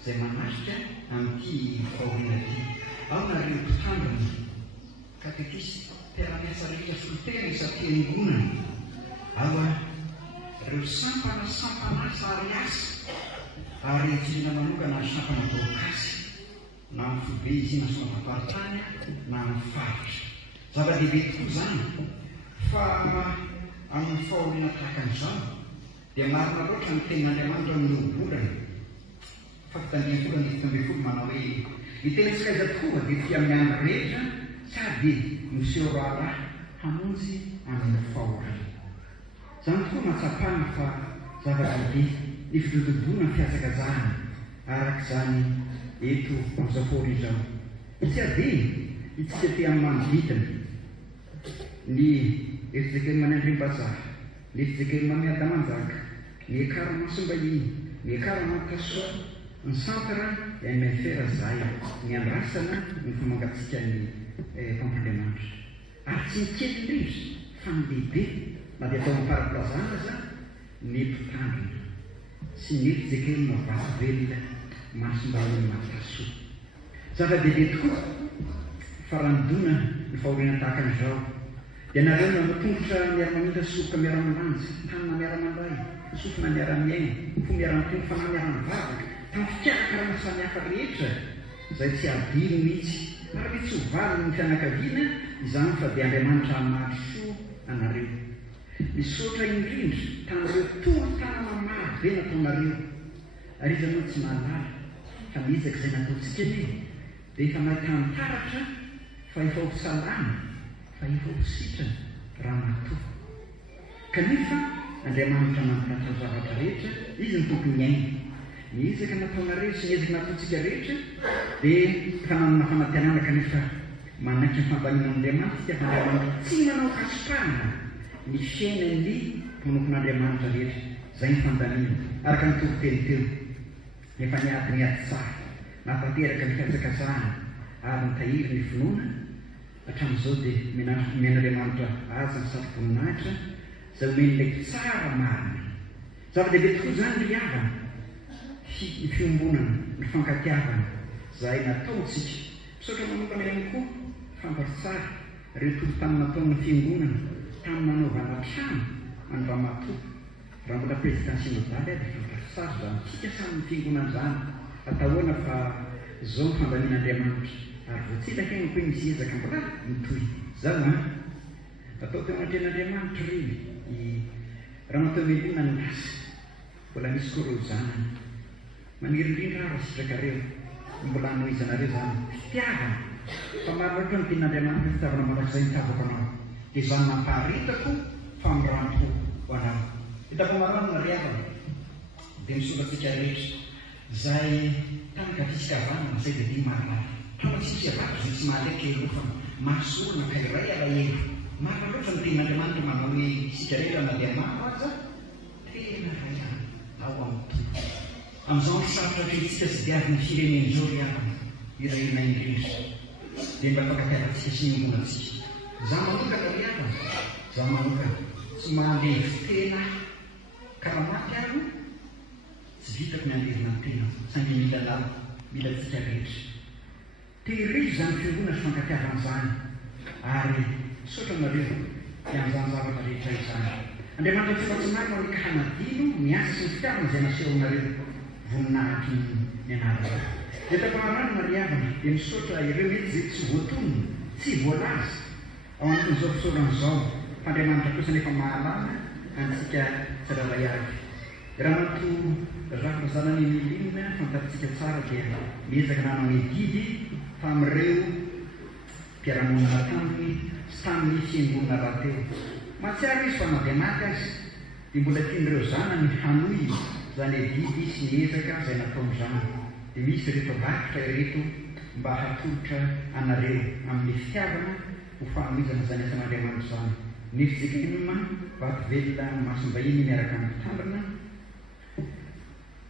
izay manarika amin'ity fahoriana ty ao nareo mpitandrina katekisy mpiara-miasa rehetra solotena isa-fiangonana ao ireo sampanasa ary asa ary tsirina manokana ary sampana Dorcas na amin'ny fobe izy na sondaparitany na amin'ny faritra zava-dehibe tokoa zany fa amin'ny fahoriana tahaka an'izao dia marina loatra ny ten'Andriamanitra amin'ny volana fafitandiam-bolana izy manao hoe itenantsika iza tokoa dia tia amin'ny andro rehetra sady miseho raharaha hamonjy amin'ny fahorana. Izany tokoa mahatsapana fa zava-dehibe ny fidododoana fiasakazahana araka izany eto amin'izao fahoriana izao. Tsy adiny itsika te amin'ny manodidina ny efijekeriny manendrim-bazaha, ny efijekeriny mamiadamanjaka, ny ekara masombahiny, ny ekara matasoa, ny centre MFR zay ny andrasana ny famangatsika ny mpampandriamanitra. Ary tsy mikely indrindra fa ny lehibe na dia atao miparaplazana aza ny mpitandrina sy ny efijekeriny mavasyvelona masombahiny matasoa. Zava-dehibe tokoa faranodona ny fahoriana tahaka an'izao dia nareo no tongotra miara-mamindra sofoka miara-malanja, tanana miara-mandray, sofina miara-miaina, fo miara-mitongo fanahy miara-mivavaka tamin'ny fikarakarana samihafa rehetra izay tsy adino mihitsy ary tsy hovaliny ny fianakaviana izany fa dia Andriamanitra maharisoa anareo. Misaotra indrindra tamin'ireo toro-tanana maro be nataonareo ary izy moa tsy mahalala fa miezaka izay nataontsika anie dia efa mahita mitaratra fa efa ho salama fa efa ho sitrana raha matoa. Kanefa Andriamanitra mampiratra ny zavatra rehetra, izy ny tompony aina. Miezaka nataonareo sy miezaka nataontsika rehetra dia efa nanana famatianana kanefa manaiky ny fambanin'Andriamanitra fa Andriamanitra tsy manao kasipahana ny fiainan'ny mpanompon'Andriamanitra rehetra. Zay ny fandamina araka ny toriteny teo efa niady tsara nahatanteraka ny fiasakazahana ary nitahiry ny finoana hatramin'izao dia men'Andriamanitra aza ny safivoninahitra izay omen'ilay tsara marina. Zava-dehibe tokoa izany ry havana ny fiombonana ny fankatiavana izay nataontsika. Misaotra manokana ihany koa fantatry tsara ireo tolo-tany nataon'ny fiangonana tamin'ny nanaovana trano any Ramatoa. Raha mbola président synodaly dia fantatry tsara izany tsika samy fiangonana izany atahoana fa izao ny fandanian'Andriamanitra ary voatsitaka ihany koa misy ezaka mbola mitohy izao a atao teo anatren'Andriamanitra reny raha natao melona ny lasa mbola misy koa ireo zanany maniry indrindra ary sitrakareo mbola anohizanareo izany fitiavana fa maroatra ny ten'Andriamanitra fitiavana malaka izay mitavaka anao dia izany mampaharitako fa miranto ho anao. Hitako marano na riavana dia misolatsika rehetra izay tamin'ny kafisikavana izay dia dia marina tamin'ny fisikavana izay tsy mahalaka elo fa mahasorona ka iray alahelo marina loatra ny ten'Andriamanitra manao hoe isika rehetra na dia maro aza tena ray ao amin'ny toa amin'izao ny sarotra fetsika sy dia avy ny firenen'izao riavana iraina indrindra dia mba fankatiavatsika sy miongonantsika. Za manokana riavana, za manokana tsy mahalevy tena karamaty ary tsy vitako ny andevina ny tena sange mila lava mila tsika rehetra tehirizy izany fiangonana sy fankatiavana izany ary misaotra nareo dia amin'izany zavatra rehetra izany. Andriamanitra tsifatsinary manika hanadino miasa sy ny fitiavana izay nasehonareo voninahitry ny anarana. Dia tapamarano mariavana dia misaotra ireo mety izay tsy voatonona tsy voalaza ao anatin'izao fisaoran'izao fa Andriamanitra kosa nefa mahalala antsika tsirairay avy. Raha nato rafina zanany milina fantatitsika tsara dia miezaka nanao edidy tamin'ireo mpiaramonina taminy sy tamin'ny fiangonana raha teo. Mahatsiaro izy fa na dia maty azy dia mbola tian'ireo zanany hanohy izany edidy sy ny ezaka izay nataon'izany. Dia misy rehetra vakitra ireto mba hatolotra anareo amin'ny fitiavana ho fahamizana izany asan'Andriamanitra izany. Ny fijekenima vaky velona masombahiny miaraka amin'ny mpitandrina.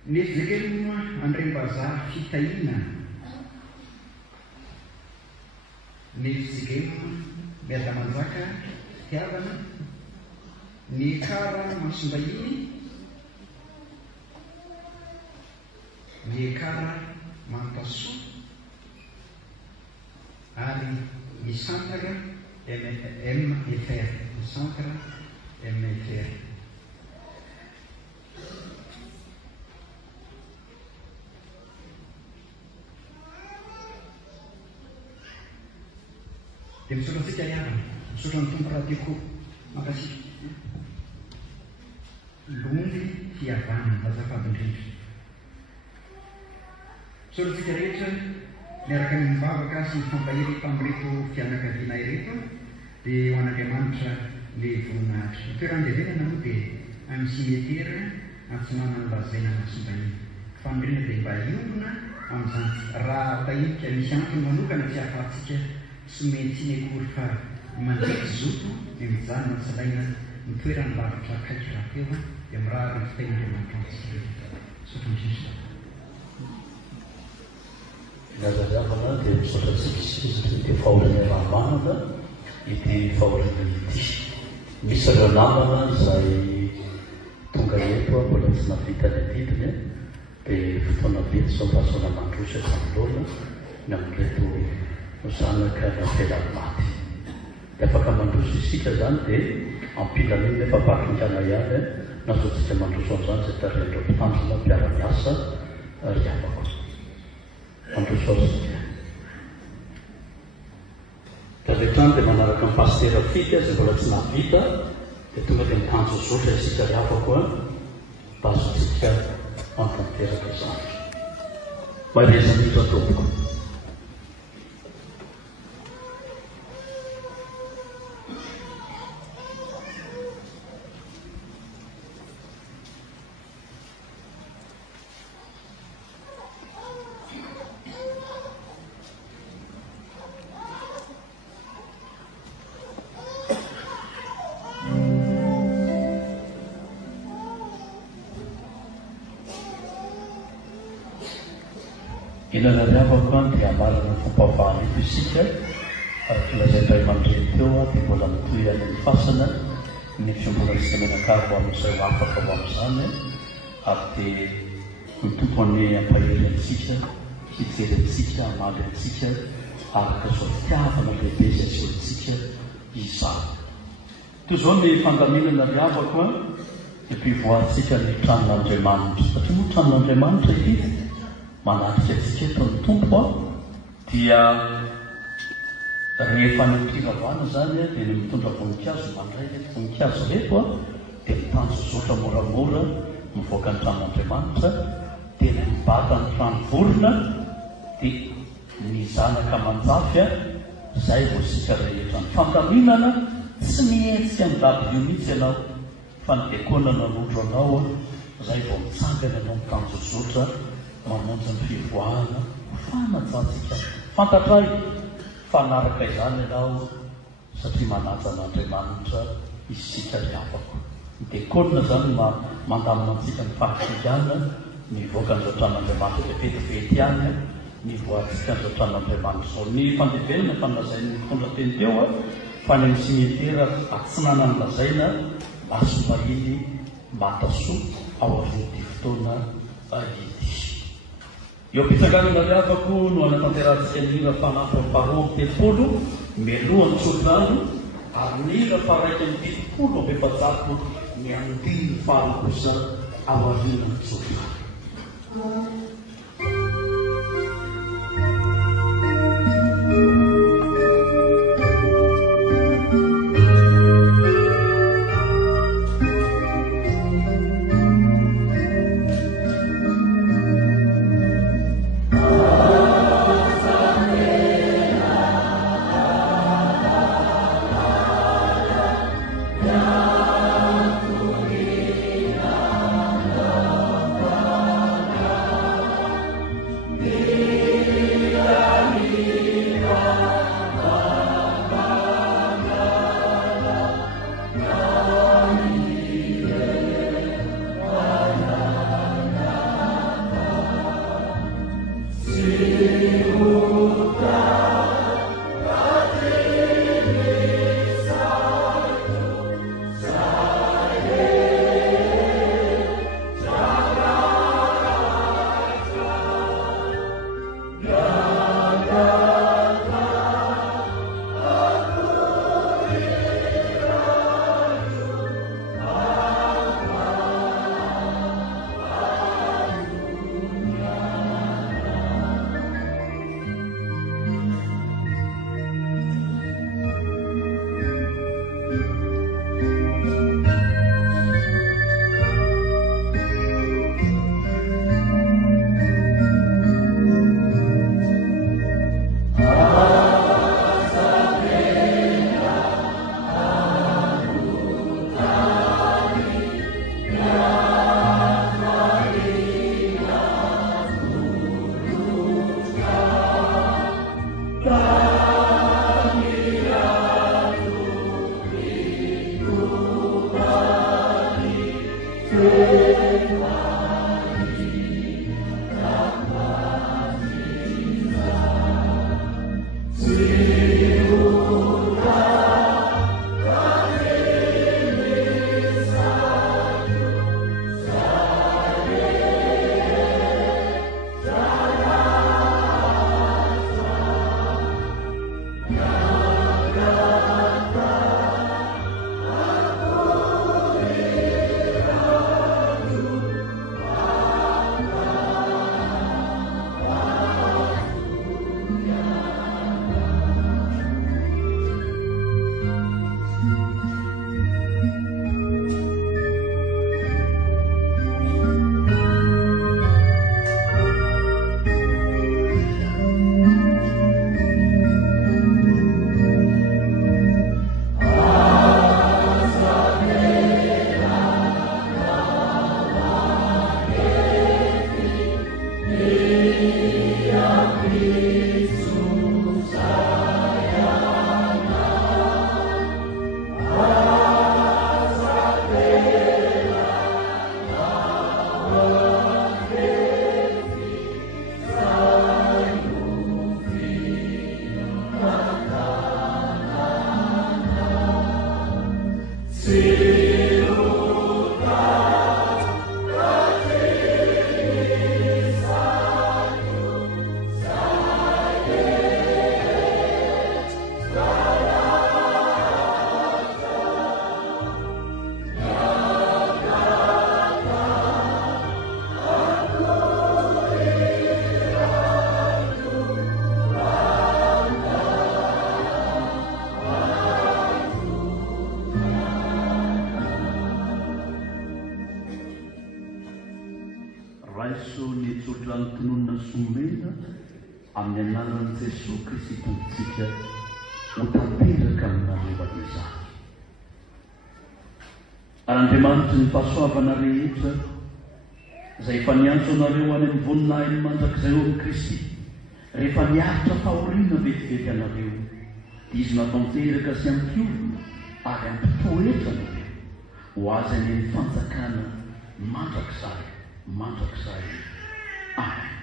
Ny fijekenima andrem-bazaha fitahiana. Ny fijekenima miadamanjaka fitiavana. Ny ekara masombahiny. Ny ekara mantasoa ary ny centre MFR, ny centre MFR. Dia misaotra antsika ihany, misaotra ny tompo raha teo koa mankasiaka. longy fihavanana azafady indrindra soratsika rehetra miaraka ny mivavaka sy mifampahery tamin'reto fianakaviana ireto dia ho an'Andriamanitra le voninahitra toeran-devenana moa dia amin'ny simetera antsinana ny lazaina nasombahiny fa indrindra dia mba iombona amin'izany raha tahika misy antony manokana tsy hahafahantsika sy mety nyakory fa mandreky zoto ny mijanona tsalaina mitoerany lavitra akaiky raha teo dia mirahary ny fitain'Andriamanitra antsika sotrandrindra nazariavana dia misaotratsika izy dia faorana rahamanana ity faorana ity misy ireo namana izay tonga eto mbola tsy navita ny adidiny dia fotoana betsy zao mpasona mandrosa tamilona ny amin'reto zanaka nafelany maty dia afaka mandroso isika zany dia ampilaniny nefa mpakingana ihany nazotsika mandroso an'izany zay tariandreo mpitanjona mpiara-miasa ry avako mandroso azika kavetrany dia manaraka ny pastera fika zay mbola tsy navita dia tonga dia mitanjo zotra isika ry avako mba azotsika antanteraka zany marezan'itra tompoko ilanariavako dia amarana ny fompavahan'ito isika araka lazaindray aman-dreny teo dia mbola mitoy any amin'ny fasana ny fiombonatsika menakavo amin'izay ho afaka ho amin'izany ary dia mitompo any ampahery antsika hijery antsika amaly antsika araka zao fitiavana lehibe izay asehoantsika izany toy zao ny fandaminana riavako dia mpivoarintsika ny tranon'Andriamanitra satria moa tranon'Andriamanitra ity manatrika antsika eto ny tompo dia rehefa ny mpiravana zany dia ny mitondra voninkazo mandray reto voninkazo reto dia mitanjo zotra moramora mivoaka ny tranon'Andriamanitra dia ny mibata ny trano vorona dia ny zanaka manjafy zay vao sika rehetra ny fandaminana tsy mihetsika ny davio mihitsy ianao fa ny dekonana nondro anao zay vao mitsangana anao mitanjo zotra mamonjy ny fivoahana fanajantsika fantatray fanaraka izany ianao satria manaja an'Andriamanitra isika ry afako dekonina zany mandamina antsika ny fahatingana mivoaka an'izao tranon'Andriamanitra dia vetivety ihany mivoatsika an'izao tranon'Andriamanitra zao ny fandevenina fanlazainy mitondra teny teo fa ny amin'ny simetera atsinana ny lazaina masombahiny matasoa ao avin'ity fotoana ity eo am-pitsanganana ry avako no anatanterantsika ny hira fanampy faharoa telopolo melohany tsodrano ary ny hira faraiky amin'ny telopolo ambefajato ny andiny faharoa kosa ao arinany tsodrano raiso ny tsotra ny tononona somena amin'ny anaran'i Jesosy Kristy tompontsika ho tanteraka aminareo izany. Andriamanitra ny fahasoavana rehetra izay efa niantso anareo any amin'ny voninahiny mandrakizay eo amin'ny Kristy rehefa niaritra fahoriana vetivety anareo dia izy natanteraka sy ampiovina ary ampitoetra anareo ho azy any amin'ny fanjakana mandrakizay. Amen.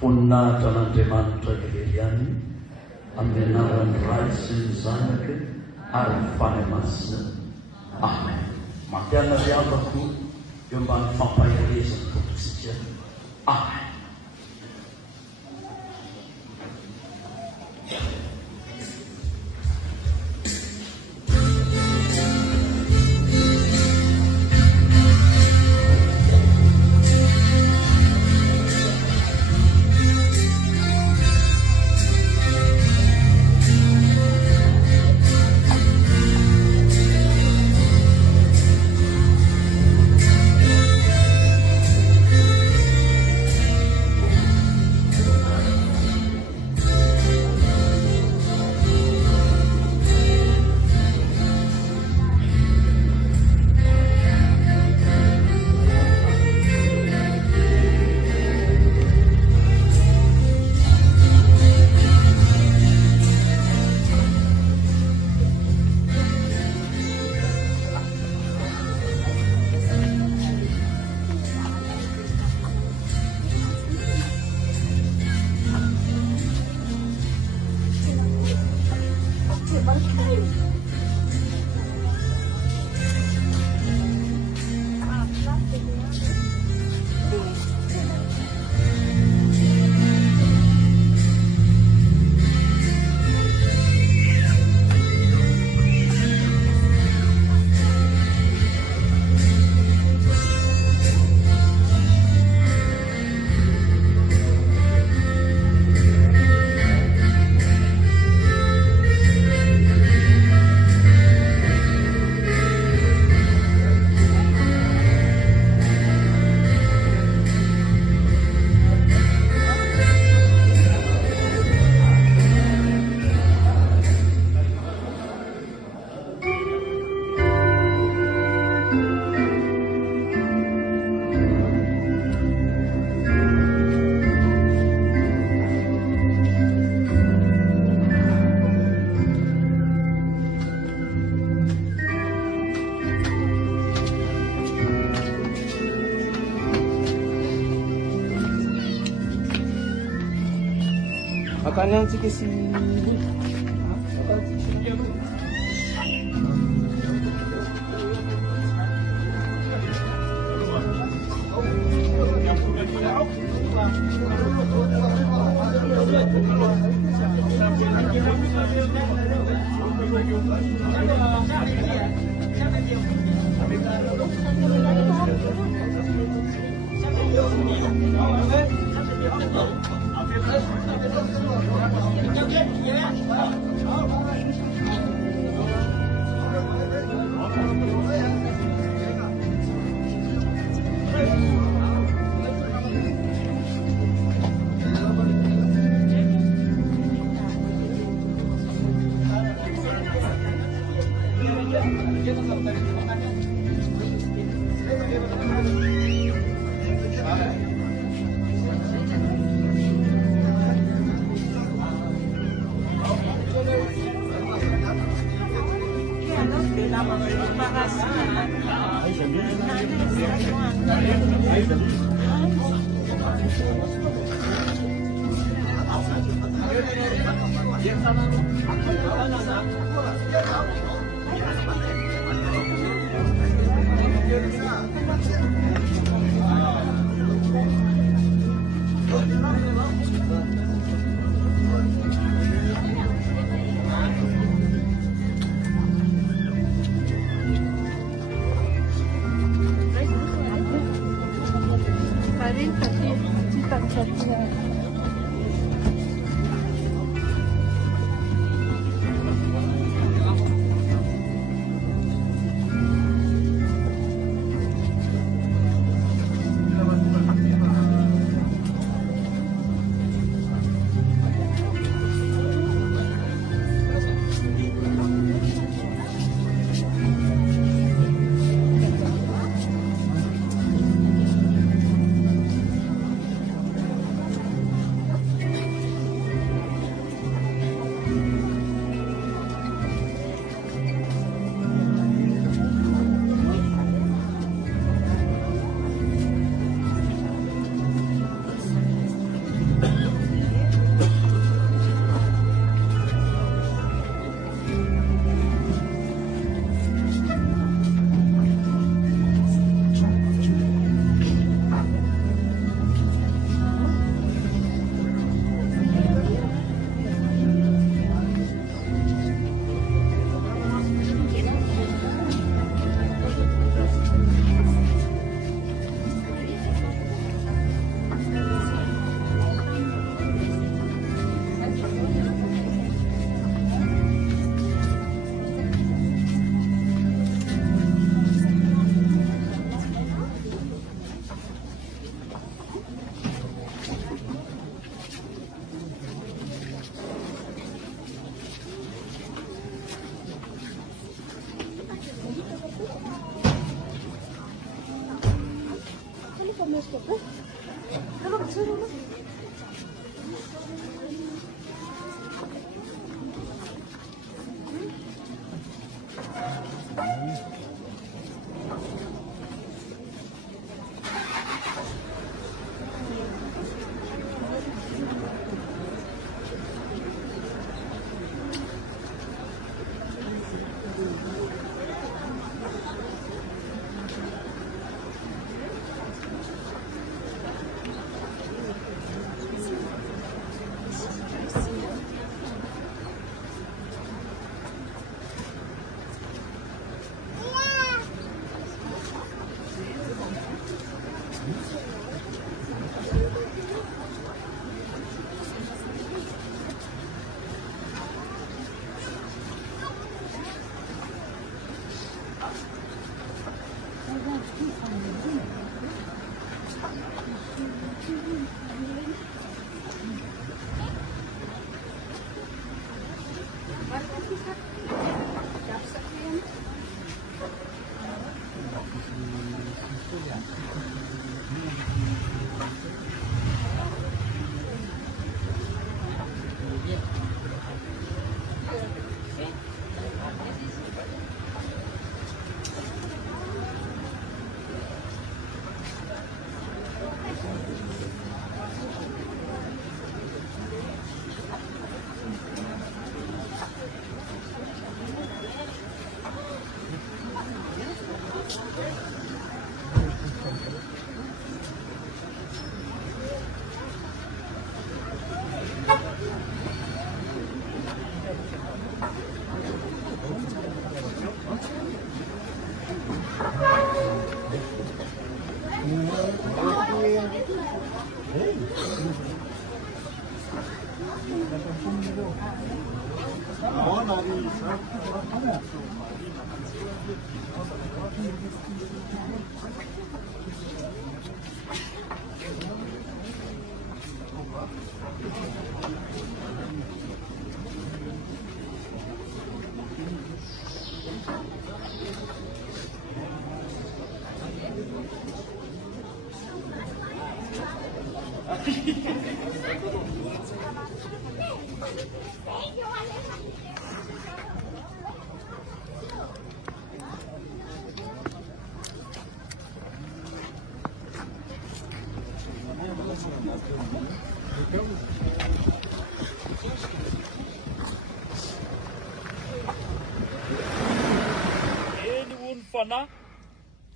Voninahitra n'Andriamanitra veleliany amin'ny anaran'ny Ray sy ny Zanaka ary ny Fanahy Masina. Amen. Mampiana riavako eo ambany fampaherezana tompontsika. Amen. Makanya sih ke sini.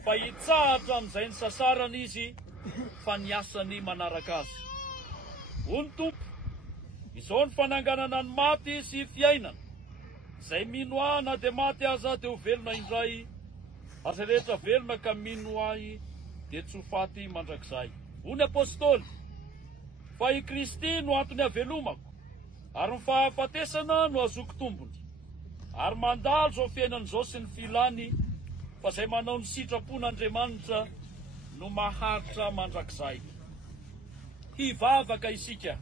Fa hitsahatra amin'izay ny sasarana izy fa niasany manaraka azy. Hoy ny Tompo, izao ny fananganana ny maty sy fiainana, izay mino ahy na dia maty aza dia ho velona indray, ary izay rehetra velona ka mino ahy dia tsy ho faty mandrakizay. Hoy ny apôstôly, fa i Kristy no antony havelomako, ary ny fahafatesana no azoko tombony, ary mandalo zao fiainana izao sy ny filany, fa izay manao ny sitrapon'Andriamanitra no maharitra mandrakizay. Hivavaka isika.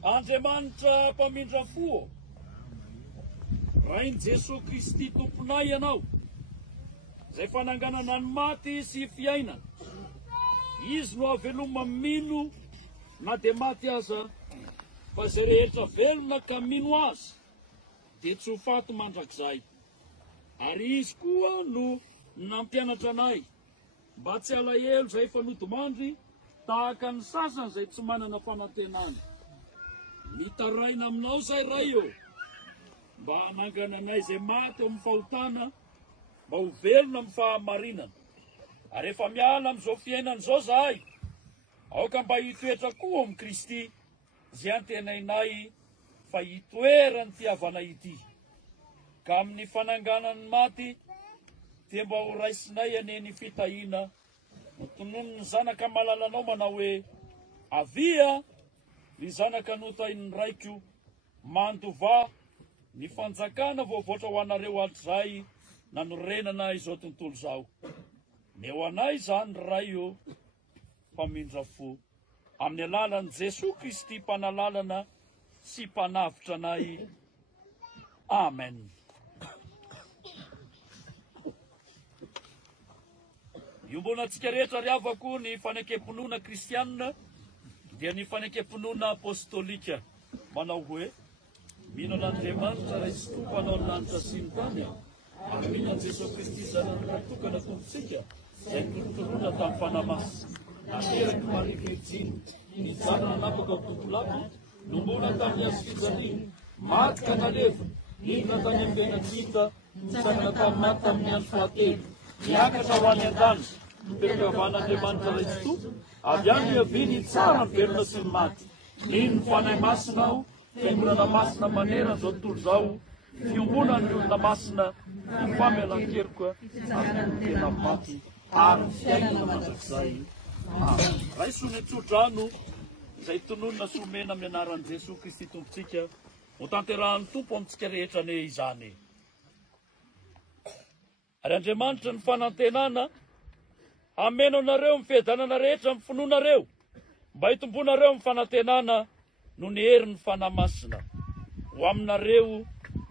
Andriamanitra mpamindra fo, rain Jesosy Kristy tomponay ianao, izay fananganana ny maty sy fiainana, izy no aveloma mino na dia maty aza, fa izay rehetra velona ka mino azy dia tsy ho faty mandrakizay. Ary izy koa no nampianatra anay mba tsy alahelo izay fanodomandry tahaka ny sasany izay tsy manana fanantenana. Mitaraina aminao izay ray eo mba hanangananay izay maty eo amin'ny fahotana, mba ho velona amin'ny fahamarinana. Ary rehefa miala amin'izao fiainana izao zahay, aoka mba hitoetra koa amin'ny Kristy izay antenainay fa hitoerany tiavana ity. Ka amin'ny fananganany maty dia mba ho raisinay aneny fitahiana, notonono ny zanaka malalanao manao hoe, avia ny zanaka notahin'ny raiko, mandova ny fanjakana voavoatra ho anareo hatrizay nanorenana izao tontolo izao. Neo anay izany ray io mpamindra fo, amin'ny alalan'i Jesosy Kristy mpanalalana sy mpanavitra anay. Amen. Iombona antsika rehetra ry havako ny fanekam-pinoana kristianina dia ny fanekam-pinoana apôstôlika, manao hoe mino an'Andriamanitra ray sy Tompo anao ny lanitra sy ny tany, ary mino an Jesosy Kristy zanany tokana tompontsika izay nitorotorona tamin'ny fanamasy, nateraky Maria Virginy, nijanona napaka ao tompolako, nombona tamin'ny azo fijaliana, maty ka nalefa, hidina tany amin'ny fiainantsika, nitsangana tamin'ny maty tamin'ny andro fahatelo, niakatra ho any an-danitra, nipetrakavan'Andriamanitra ray sy Tompo, avy any hiaviany tsara ny velona sy ny maty. Iny ny fanahy masina aho, fiangonana masina manerana izao tontolo izao, fiombona ny olona masina, ny famelan-keloka amin'ny tena maty, ary ny fiainana mandrakizay. Ray sony tsodrano izay tononona sy omena amin'ny anaran'i Jesosy Kristy tompontsika, ho tanterahan'ny Tompo amintsika rehetra ne izany. Ary Andriamanitra ny fanantenana hameno anareo amin'ny fiadanana rehetra amin'ny finoanareo, mba hitombonareo amin'ny fanantenana no ny herin'ny fanahy masina. Ho aminareo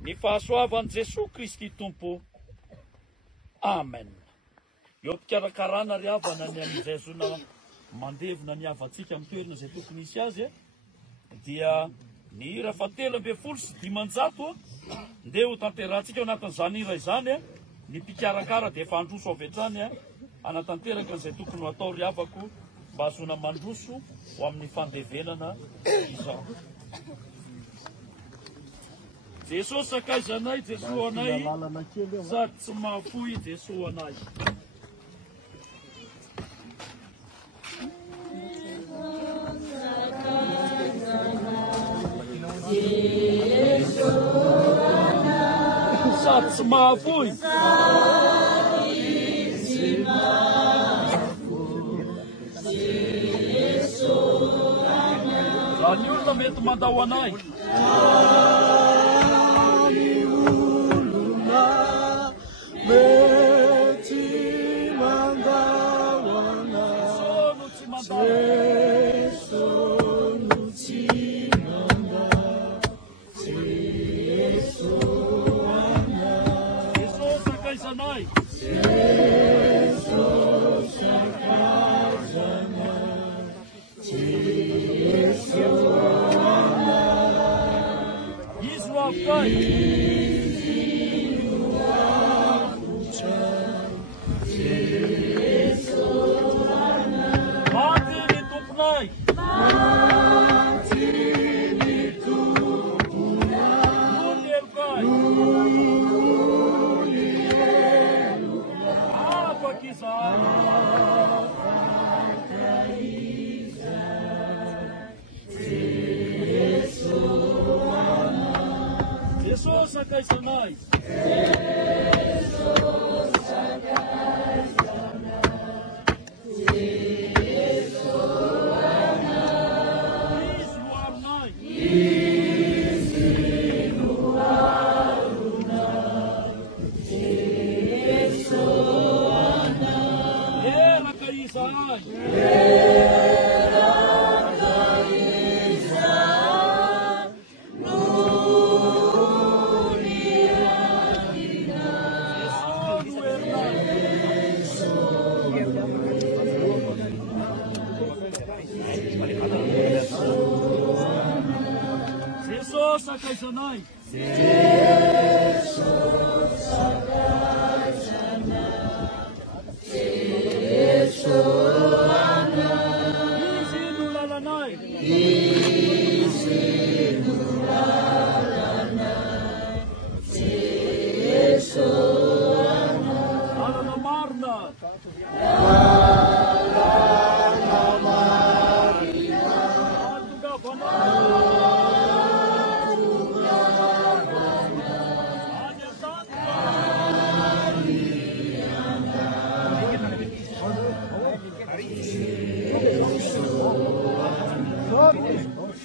ny fahasoavan'i Jesosy Kristy Tompo. Amen. Eo mpikarakarana ry havana ny amin'izay zona mandevina ny havantsika amin'ny toerana izay tokony hisy azy, dia ny hira fatelo amby folo sy dimanjato ndeha ho tanterahantsika ao anatin'izany hira izany, ny mpikarakara dia efa androso avy hatrany anatanteraka izay tokony ho atao ry havako mba azona mandroso ho amin'ny fandevenana izao. Jesosy sakaiza anay, Jesosy anay, sady tsy mahafoy Jesosy anay. Sady tsy mahafoy. Jesosy Ani olona mety mandao anay. Zanai.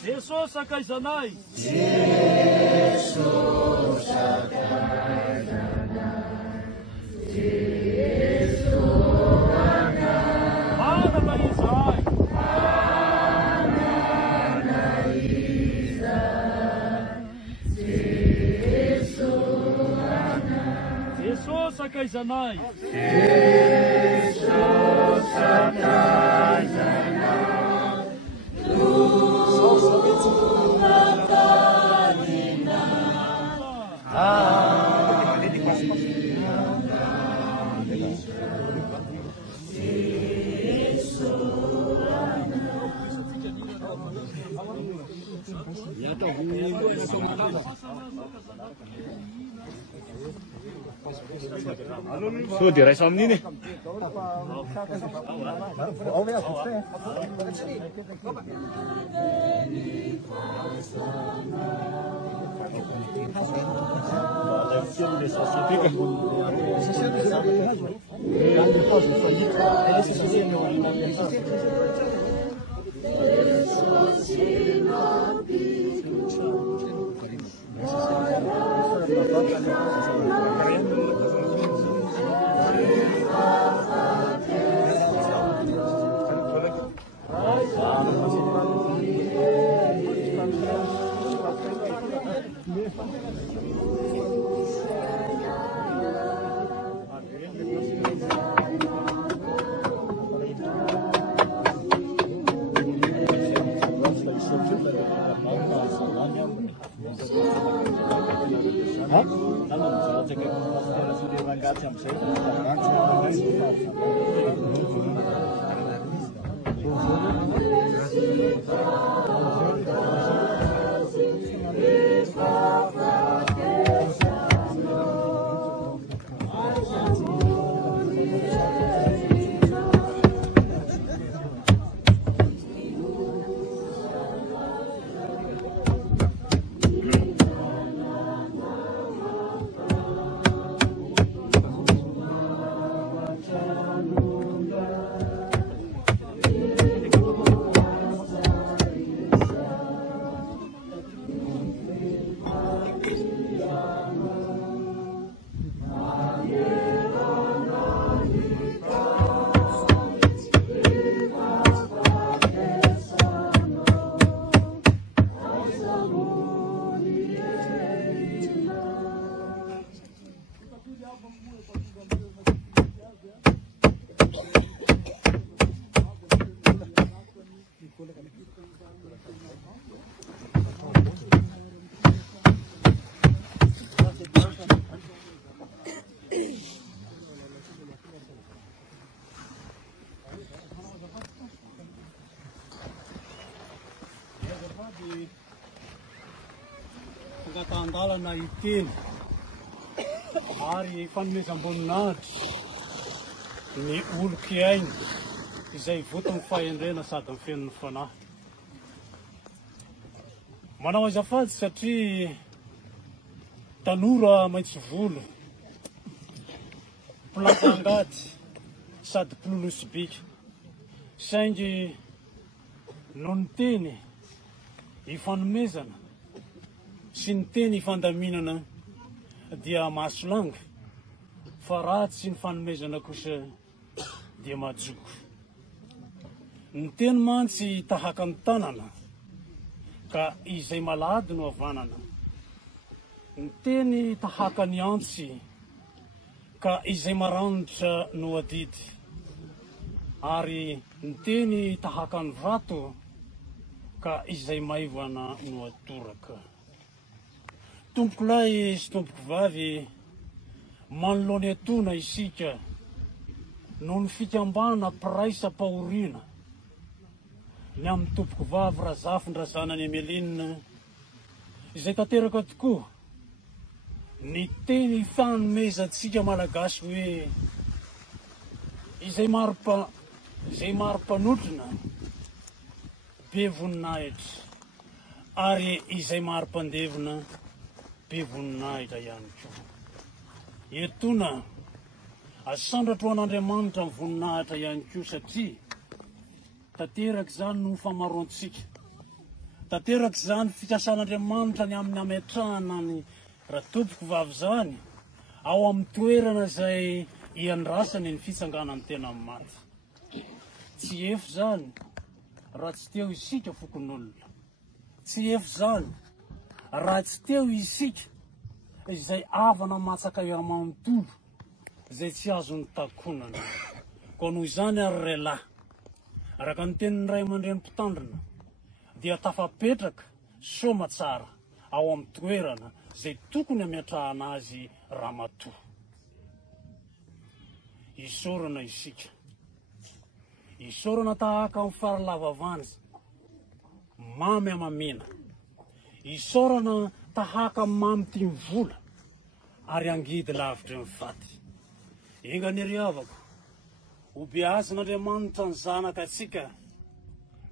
Jesus sakai zanai. So diraisa amin'iny. andalana iteny ary fanomezam-boninahitra ny olo-kiainy izay votony fahendrena sady mifenony fanahy. Manao azafady satria tanora maitso volo, mpilatangady sady mpilolosibika, saingy no ny teny ifanomezana sy ny teny ifandaminana dia mahasolanga, fa ratsy ny fanomezana kosa dia mahajoko. Ny teny mantsy tahaka ny tanana ka izay malady no havanana. Ny teny tahaka ny antsy ka izay maranitra no adidy. Ary ny teny tahaka ny vato ka izay maivana no atoraka. Tompoko lahy sy tompoko vavy, manoloany atona isika noho ny fikambana piraisa-pahoriana ny amin'ny tompoko vavy Razafin-drazanany Emelinina, izay tanteraka tokoa ny teny fanomezantsika malagasy hoe izay maro-panotrona be voninahitra ary izay maro-pandevona be voninahitra ihany koa. Etona asandratra ho an'Andriamanitra ny voninahitra ihany koa satria tanteraka izany no famaroantsika. Tanteraka izany fikasan'Andriamanitra ny amin'ny ametrahana ny ratompoko vavy zany ao amin'ny toerana izay iandrasany ny fitsanganany tena maty. Tsy efo zany raha tsy teo isika fokon'olona. Tsy efo zany raha tsy teo isika izay avana matsaka eo amanontolo izay tsy azony takonana. Koa noho izany ary relahy, araka ny tenin'ny ray aman-dreny mpitandrina dia tafapetraka soma tsara ao amin'ny toerana izay tokony hametrahana azy ramatoa. Isorana isika, isorana tahaka amin'ny faralahavavanja, mamy amamena. Isorana tahaka mamy timy vola ary angidy lavitra ny faty. Engany ry havako, ho beazin'Andriamanitra ny zanaka atsika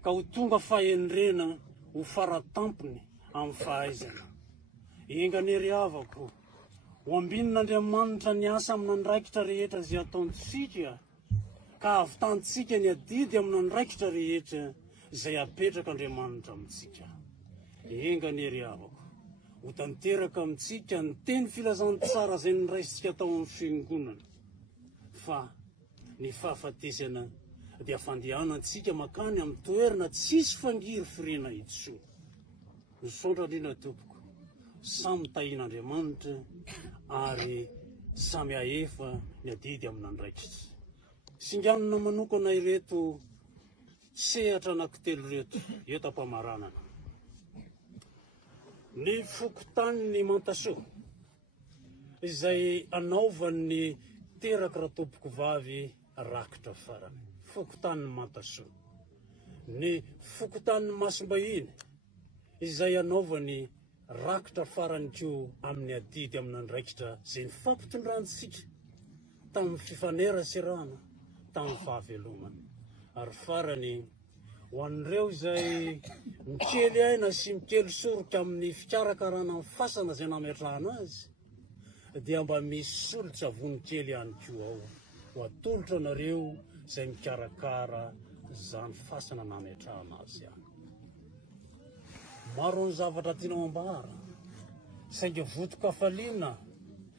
ka ho tonga fahendrena ho faratampony amin'ny fahaizana. Engany ry havako, ho ambinin'Andriamanitra ny asa amin'andraikitra rehetra izay ataontsika ka avitantsika ny adidy amin'andraikitra rehetra izay apetraka Andriamanitra amintsika. Engany ry havako, ho tanteraka amintsika ny teny filazantsara izay niraisitsika tao amin'ny fiangonana, fa ny fahafatesana dia fandehanantsika makany amin'ny toerana tsisy fangiry firena itsoa. Misaotra indrindra tompoko, samy tahian'Andriamanitra ary samy ahefa ny adidy amin'andraikitra. Singanina manokana ireto sehatra anankitelo reto etam-pamaranana. Ny fokotany ny Mantasoa izay anaovan'ny teraka ratompoko vavy rakitra farany. Fokotany ny Mantasoa. Ny fokotany ny Masimbahiny izay anaovany rakitra farany koa amin'ny adidy amin'andraikitra izay nifampitondrantsika tamin'ny fifaneraserana tamin'ny fahavelomana. Ary farany ho an'ireo izay mikely aina sy mikely soroka amin'ny fikarakarana amin'ny fasana izay nametrahana azy, dia mba misy solitra vonikely ihany koa ao ho atolotra anareo izay mikarakara izany fasana nametrahana azy ihany. Maro ny zavatra tianao ambara, saingy voto-kafaliana,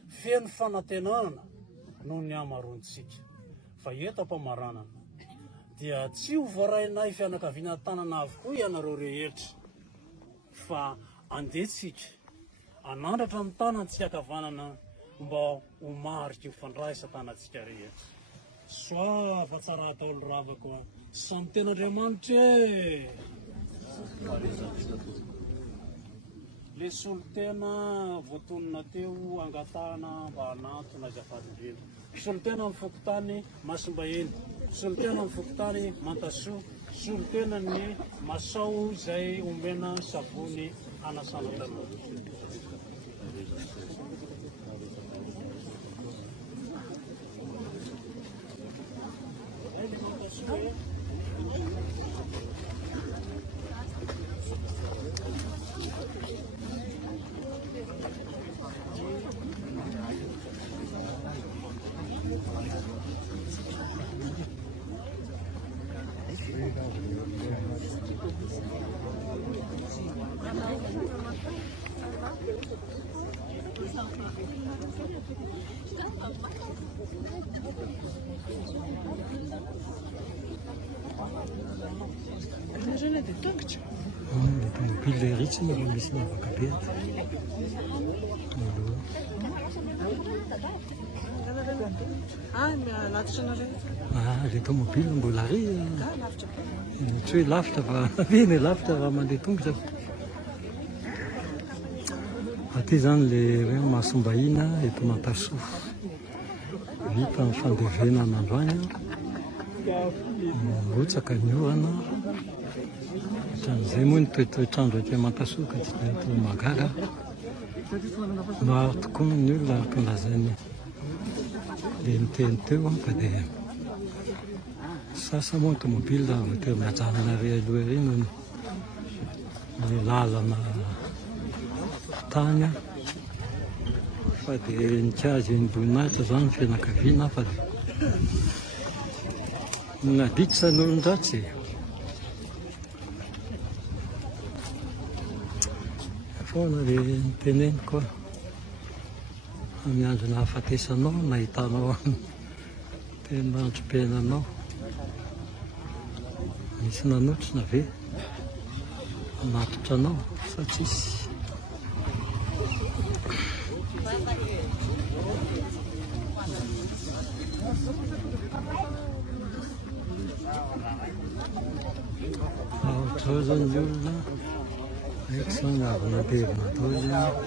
feno fanantenana noho ny amarontsika. Fa eto am-pamaranana dia tsy ho voarainay fianakaviana tanana avokoa ianareo rehetra, fa andetsika anandratra ny tanantsika ankavanana mba ho mariky mifandraisa tanantsika rehetra. Soava tsara ataolo ravako, samy ten'Andriamanitra e! Le solitena voatonina teo angatahana mba hanantona azafady indrindra. Solitena amin'ny fokotany Masimbahiny, solitena amin'ny fokotany Mantasoa, solitena ny Masao izay omena savony anasana tanora. Pile ricci non mi sono capito. Le tomobile mbola ry tsy hoe lavitra fa veny lavitra raha mandeha tongotra. Aty zany le hoe mahasombahina eto Matasoa vita ny fandevenana androany rotsaka ny orana ohatran'izay moa ny toetoetrandro aty Matasoa ka tsy eto Magaga maro tokoa ny olona araka ny lazainy le niteny teo fa dia sasa moa ny tomobile voatery miajanona re aloha ery noho ny lalana tany fa dia nikazy ny voninahitra zany ny fianakaviana fa dia naditsa ny olon-dratsy foana le niteneny koa amin'ny androna hahafatesanao nahitanao tena antrom-piainanao misy nanotrona ve natotra anao sa tsisy. Ohatrao zany ny olona haiko zany avy nanderina atao zany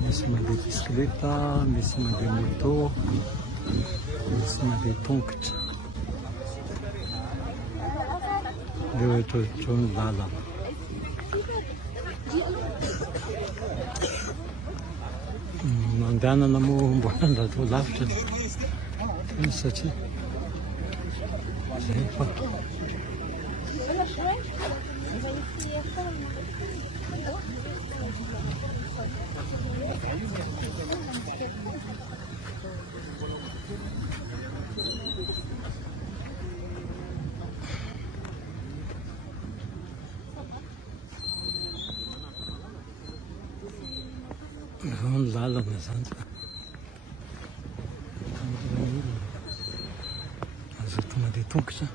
misy mandeha bisikileta, misy mandeha moto, misy mandeha tongotra. Le ohatrohatro ny lalana. Mandehanana moa mbola ndatao lavitra satria zay fa ny lalana zany azo to mandeha tongotra.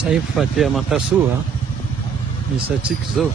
Tsy haiko fa aty Matasoa misy atsika zao.